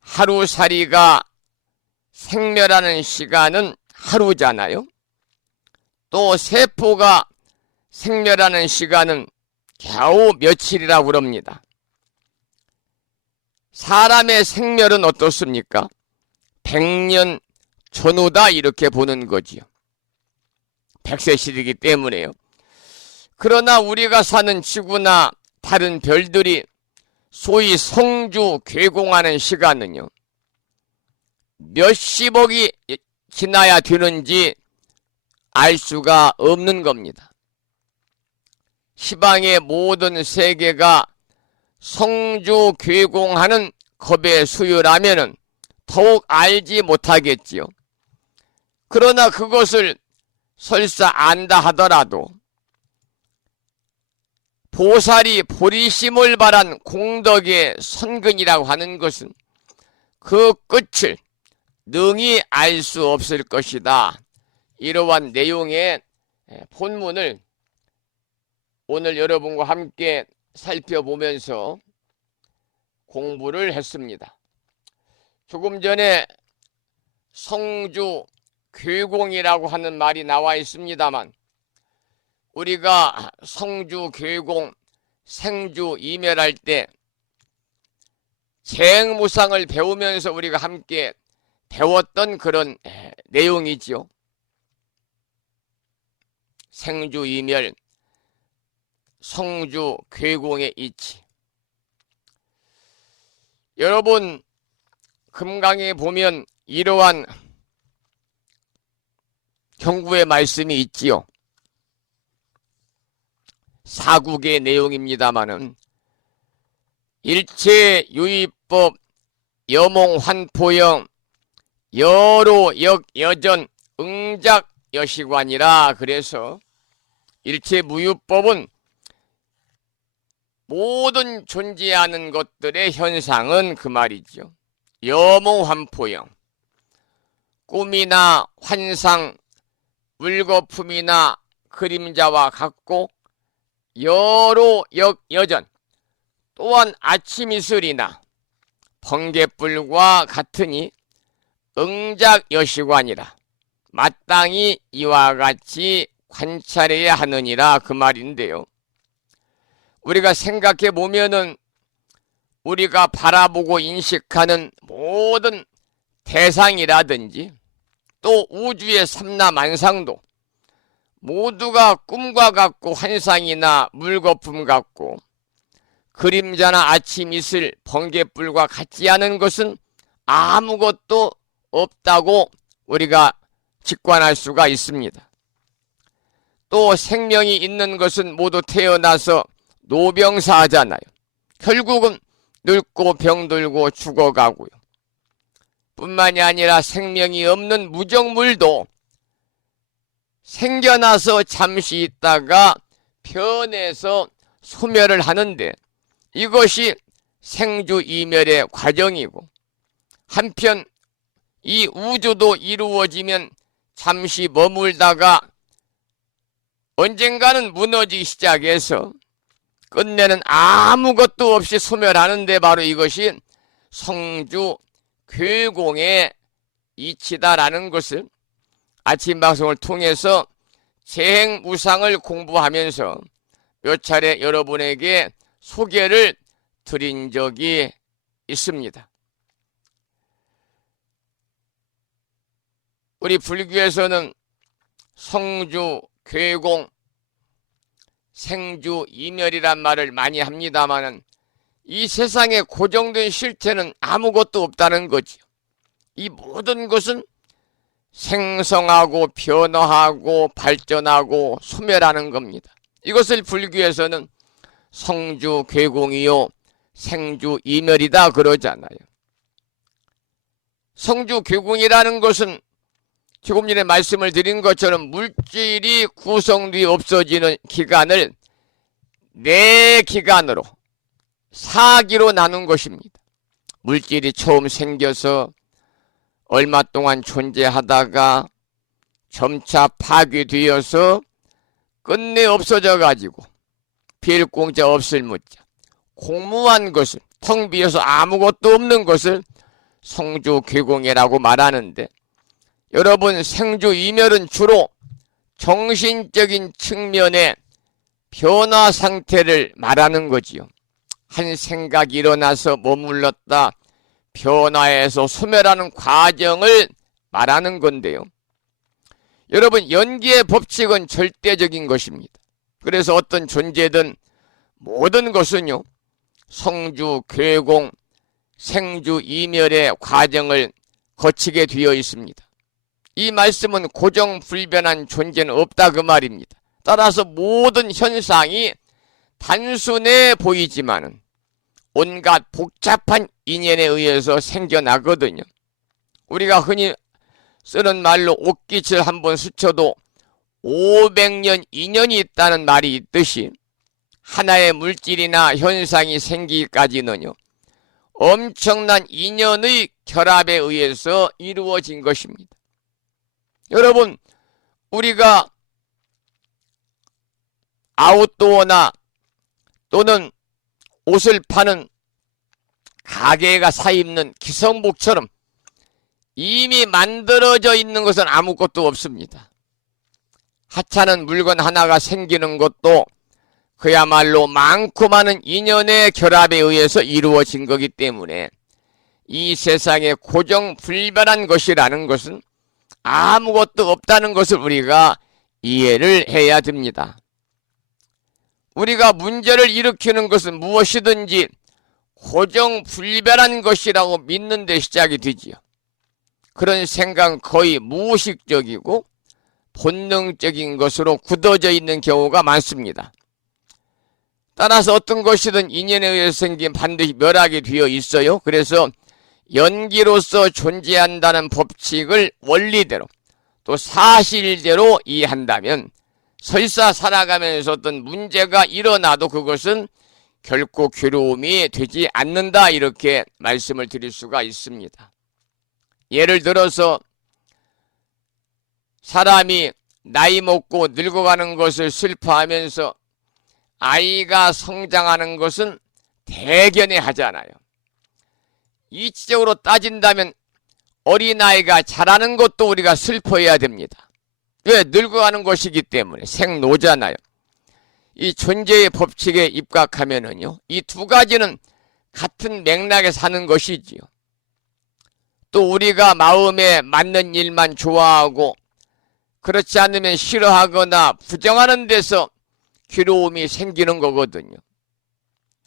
하루살이가 생멸하는 시간은 하루잖아요. 또 세포가 생멸하는 시간은 겨우 며칠이라고 그럽니다. 사람의 생멸은 어떻습니까? 100년 전후다 이렇게 보는 거지요. 100세 시대이기 때문에요. 그러나 우리가 사는 지구나 다른 별들이 소위 성주 괴공하는 시간은요. 몇십억이 지나야 되는지 알 수가 없는 겁니다. 시방의 모든 세계가 성주 괴공하는 겁의 수요라면은 더욱 알지 못하겠지요. 그러나 그것을 설사 안다 하더라도 보살이 보리심을 바란 공덕의 선근이라고 하는 것은 그 끝을 능히 알 수 없을 것이다. 이러한 내용의 본문을 오늘 여러분과 함께 살펴보면서 공부를 했습니다. 조금 전에 성주 괴공이라고 하는 말이 나와 있습니다만 우리가 성주 괴공, 생주 이멸할 때 재행무상을 배우면서 우리가 함께 배웠던 그런 내용이지요. 생주 이멸, 성주 괴공의 이치. 여러분 금강에 보면 이러한 경구의 말씀이 있지요. 사국의 내용입니다마는 일체유의법 여몽환포영 여로 역여전 응작여시관이라. 그래서 일체무유법은 모든 존재하는 것들의 현상은 그 말이죠. 여몽환포영 꿈이나 환상 물거품이나 그림자와 같고 여로 역여전 또한 아침이슬이나 번갯불과 같으니 응작여시관이라. 마땅히 이와 같이 관찰해야 하느니라 그 말인데요. 우리가 생각해 보면은 우리가 바라보고 인식하는 모든 대상이라든지 또 우주의 삼라만상도 모두가 꿈과 같고 환상이나 물거품 같고 그림자나 아침 이슬 번갯불과 같지 않은 것은 아무것도 없다고 우리가 직관할 수가 있습니다. 또 생명이 있는 것은 모두 태어나서 노병사하잖아요. 결국은 늙고 병들고 죽어가고요. 뿐만이 아니라 생명이 없는 무정물도 생겨나서 잠시 있다가 변해서 소멸을 하는데 이것이 생주이멸의 과정이고, 한편 이 우주도 이루어지면 잠시 머물다가 언젠가는 무너지기 시작해서 끝내는 아무것도 없이 소멸하는데 바로 이것이 성주 괴공의 이치다라는 것을 아침 방송을 통해서 재행무상을 공부하면서 몇 차례 여러분에게 소개를 드린 적이 있습니다. 우리 불교에서는 성주, 괴공, 생주, 이멸이란 말을 많이 합니다마는 이 세상에 고정된 실체는 아무것도 없다는 거지요. 이 모든 것은 생성하고 변화하고 발전하고 소멸하는 겁니다. 이것을 불교에서는 성주, 괴공이요 생주, 이멸이다 그러잖아요. 성주, 괴공이라는 것은 조금 전에 말씀을 드린 것처럼 물질이 구성되어 없어지는 기간을 네 기간으로 사기로 나눈 것입니다. 물질이 처음 생겨서 얼마 동안 존재하다가 점차 파괴되어서 끝내 없어져 가지고 빌공자 없을 무자 공무한 것을 텅 비어서 아무것도 없는 것을 성주 괴공이라고 말하는데, 여러분 생주 이멸은 주로 정신적인 측면의 변화 상태를 말하는 거지요. 한 생각이 일어나서 머물렀다 변화해서 소멸하는 과정을 말하는 건데요. 여러분 연기의 법칙은 절대적인 것입니다. 그래서 어떤 존재든 모든 것은요 성주, 괴공, 생주, 이멸의 과정을 거치게 되어 있습니다. 이 말씀은 고정불변한 존재는 없다 그 말입니다. 따라서 모든 현상이 단순해 보이지만은 온갖 복잡한 인연에 의해서 생겨나거든요. 우리가 흔히 쓰는 말로 옷깃을 한번 스쳐도 500년 인연이 있다는 말이 있듯이 하나의 물질이나 현상이 생기기까지는요 엄청난 인연의 결합에 의해서 이루어진 것입니다. 여러분 우리가 아웃도어나 또는 옷을 파는 가게가 사입는 기성복처럼 이미 만들어져 있는 것은 아무것도 없습니다. 하찮은 물건 하나가 생기는 것도 그야말로 많고 많은 인연의 결합에 의해서 이루어진 거기 때문에 이 세상에 고정불변한 것이라는 것은 아무것도 없다는 것을 우리가 이해를 해야 됩니다. 우리가 문제를 일으키는 것은 무엇이든지 고정불변한 것이라고 믿는 데 시작이 되지요. 그런 생각은 거의 무의식적이고 본능적인 것으로 굳어져 있는 경우가 많습니다. 따라서 어떤 것이든 인연에 의해서 생긴 반드시 멸하게 되어 있어요. 그래서 연기로서 존재한다는 법칙을 원리대로 또 사실대로 이해한다면 설사 살아가면서 어떤 문제가 일어나도 그것은 결코 괴로움이 되지 않는다, 이렇게 말씀을 드릴 수가 있습니다. 예를 들어서 사람이 나이 먹고 늙어가는 것을 슬퍼하면서 아이가 성장하는 것은 대견해 하잖아요. 이치적으로 따진다면 어린아이가 자라는 것도 우리가 슬퍼해야 됩니다. 왜? 늙어가는 것이기 때문에 생노잖아요. 이 존재의 법칙에 입각하면은요, 이 두 가지는 같은 맥락에 사는 것이지요. 또 우리가 마음에 맞는 일만 좋아하고 그렇지 않으면 싫어하거나 부정하는 데서 괴로움이 생기는 거거든요.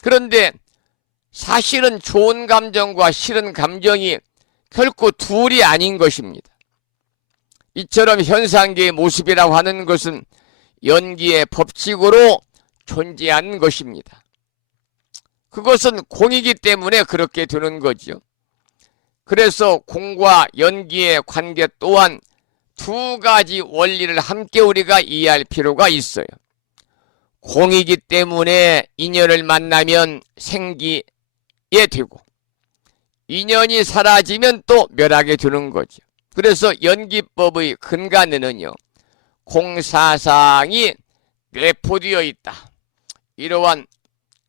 그런데 사실은 좋은 감정과 싫은 감정이 결코 둘이 아닌 것입니다. 이처럼 현상계의 모습이라고 하는 것은 연기의 법칙으로 존재하는 것입니다. 그것은 공이기 때문에 그렇게 되는 거죠. 그래서 공과 연기의 관계 또한 두 가지 원리를 함께 우리가 이해할 필요가 있어요. 공이기 때문에 인연을 만나면 생기게 되고 인연이 사라지면 또 멸하게 되는 거죠. 그래서 연기법의 근간에는요, 공사상이 내포되어 있다. 이러한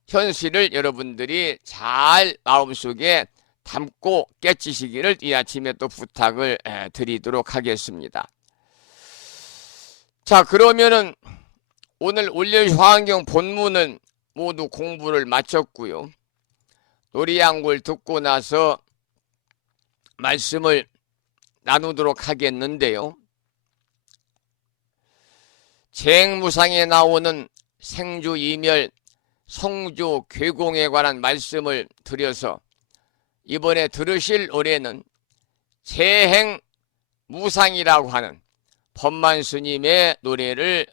현실을 여러분들이 잘 마음속에 담고 깨치시기를 이 아침에 또 부탁을 드리도록 하겠습니다. 자, 그러면은 오늘 올려주신 화환경 본문은 모두 공부를 마쳤고요. 노래양굴 듣고 나서 말씀을 나누도록 하겠는데요. 재행무상에 나오는 생주 이멸 성주 괴공에 관한 말씀을 드려서 이번에 들으실 노래는 재행무상이라고 하는 법만 스님의 노래를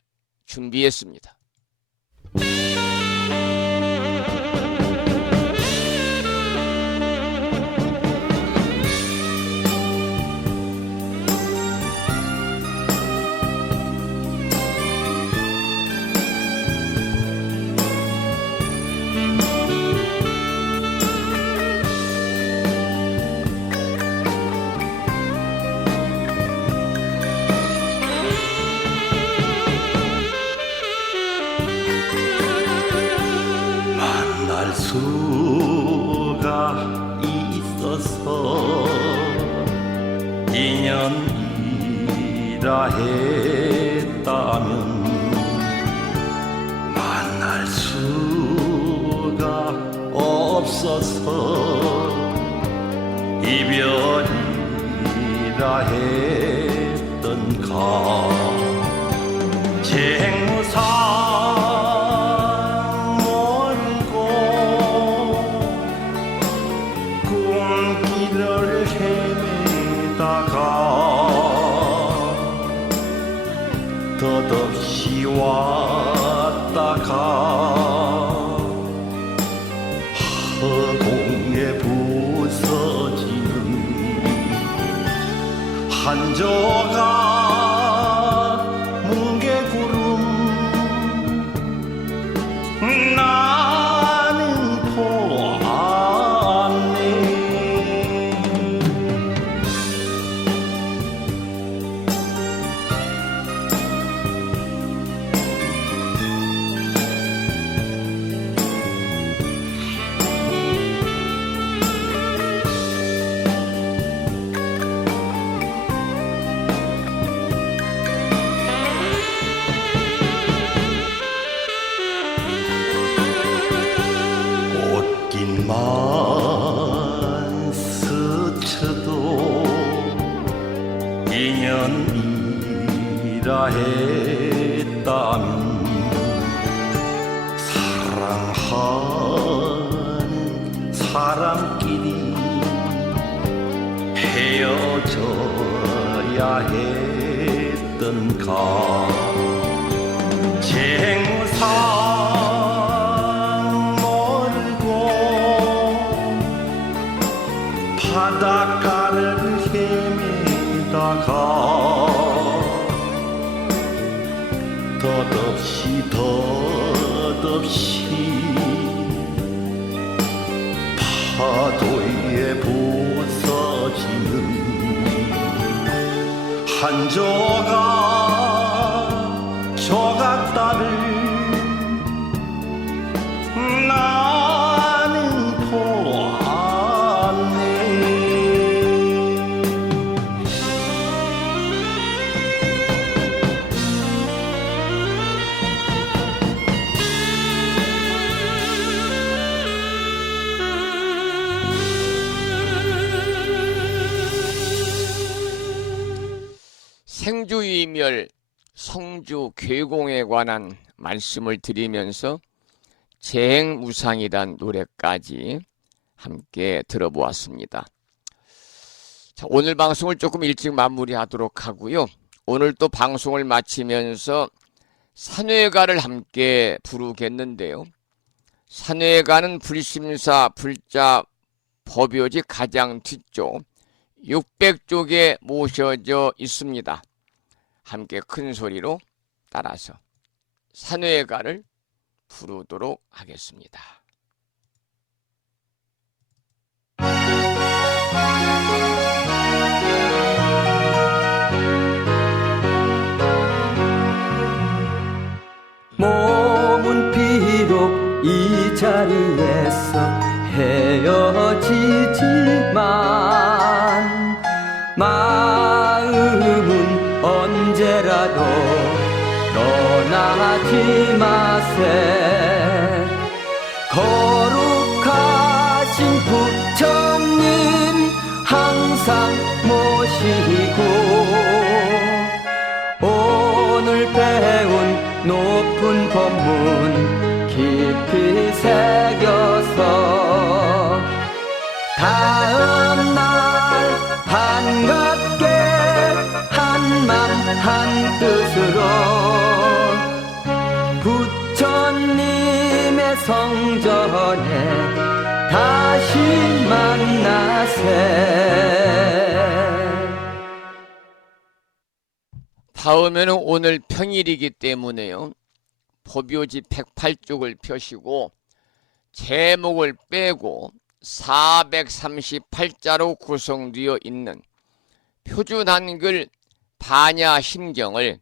준비했습니다. 수가 있어서 인연이라 했다면 만날 수가 없어서 이별이라 했던가. 재행무상 덧없이 왔다가 허공에 부서지는 한 조각 뭉게구름 나는 보았네. 꽃길만 스쳐도 인연이라 했다면 사랑하는 사람끼리 헤어져야 했던가. 쟁상 멀고 바닷가를 헤매다가 덧없이 파도에 부서지는 한 조각다를 나는 보았네. 생주이멸 성주 괴공에 관한 말씀을 드리면서 재행무상이란 노래까지 함께 들어보았습니다. 자, 오늘 방송을 조금 일찍 마무리하도록 하고요. 오늘 또 방송을 마치면서 산회가를 함께 부르겠는데요. 산회가는 불심사 불자 법요지 가장 뒤쪽 600쪽에 모셔져 있습니다. 함께 큰 소리로 따라서 산회가를 부르도록 하겠습니다. 몸은 비록 이 자리에서 헤어지지만 마음은 언제라도 떠나지 마세. 거룩하신 부처님 항상 모시고 오늘 배운 높은 법문 깊이 새겨서 다음날 반갑게 한맘 한뜻으로 부처님의 성전에 다시 만나세. 다음에는 오늘 평일이기 때문에요. 법요지 108쪽을 펴시고 제목을 빼고 438자로 구성되어 있는 표준 한글 반야 심경을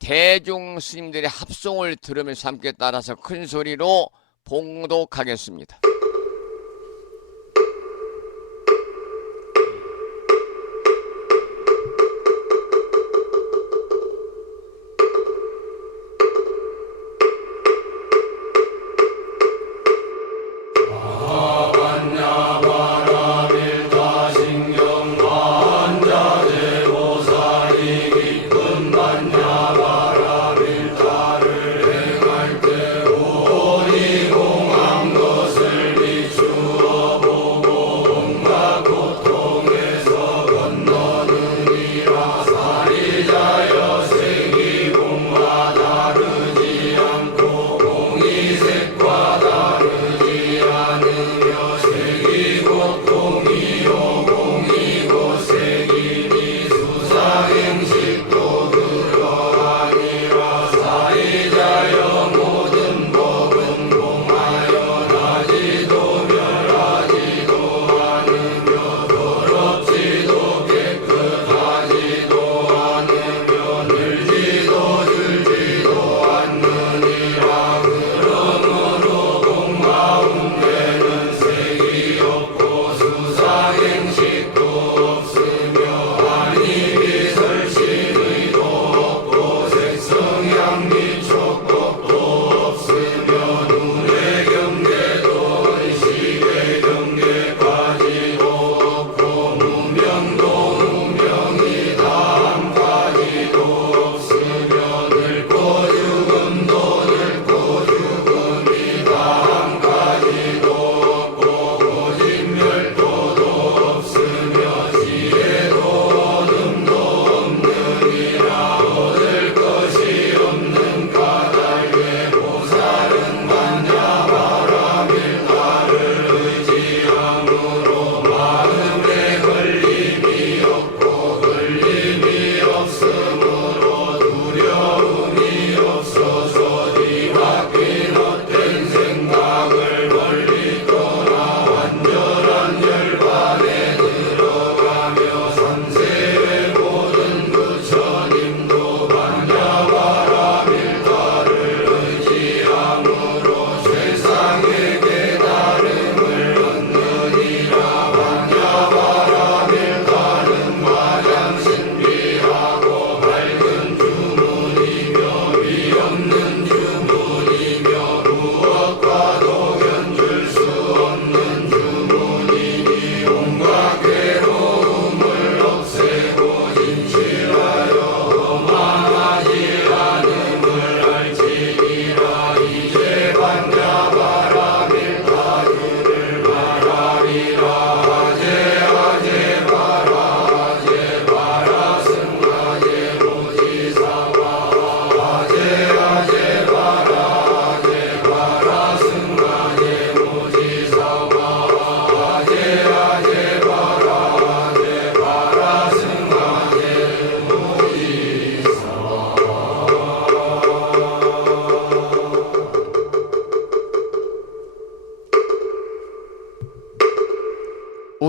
대중 스님들의 합송을 들으면서 함께 따라서 큰 소리로 봉독하겠습니다. 것을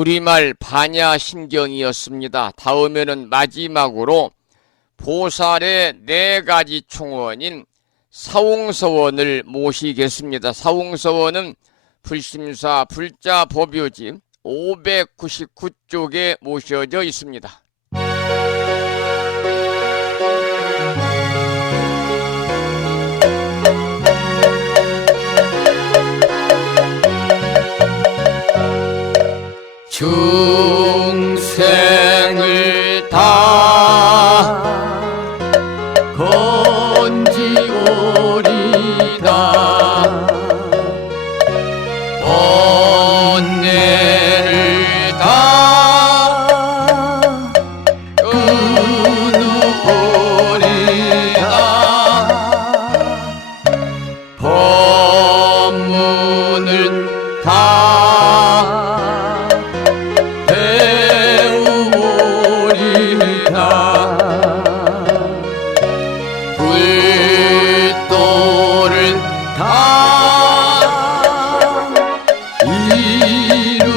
우리말 반야신경이었습니다. 다음에는 마지막으로 보살의 4가지 총원인 사홍서원을 모시겠습니다. 사홍서원은 불심사 불자법요지 599쪽에 모셔져 있습니다. 중생을 다 건지오리다 번뇌를 다 끊으오리다 법문을 다 불도를 다 이루리다.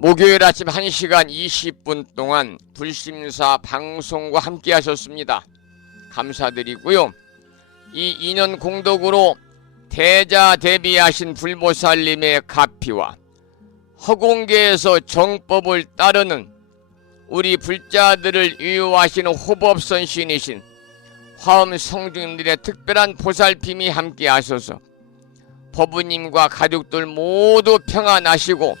목요일 아침 1시간 20분 동안 불심사 방송과 함께 하셨습니다. 감사드리고요. 이 인연 공덕으로 대자대비하신 불보살님의 가피와 허공계에서 정법을 따르는 우리 불자들을 유효하시는 호법선신이신 화엄성중님들의 특별한 보살핌이 함께 하셔서 법부님과 가족들 모두 평안하시고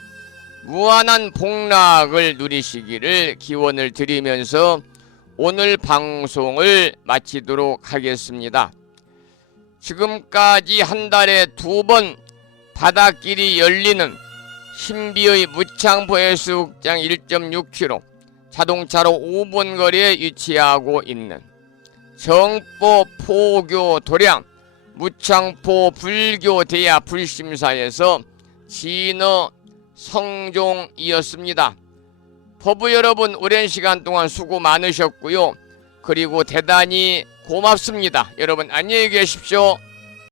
무한한 복락을 누리시기를 기원을 드리면서 오늘 방송을 마치도록 하겠습니다. 지금까지 한 달에 2번 바닷길이 열리는 신비의 무창포 해수욕장 1.6km 자동차로 5분 거리에 위치하고 있는 정보 포교 도량 무창포 불교 대야 불심사에서 진어 성종이었습니다. 법부 여러분 오랜 시간 동안 수고 많으셨고요. 그리고 대단히 고맙습니다. 여러분 안녕히 계십시오.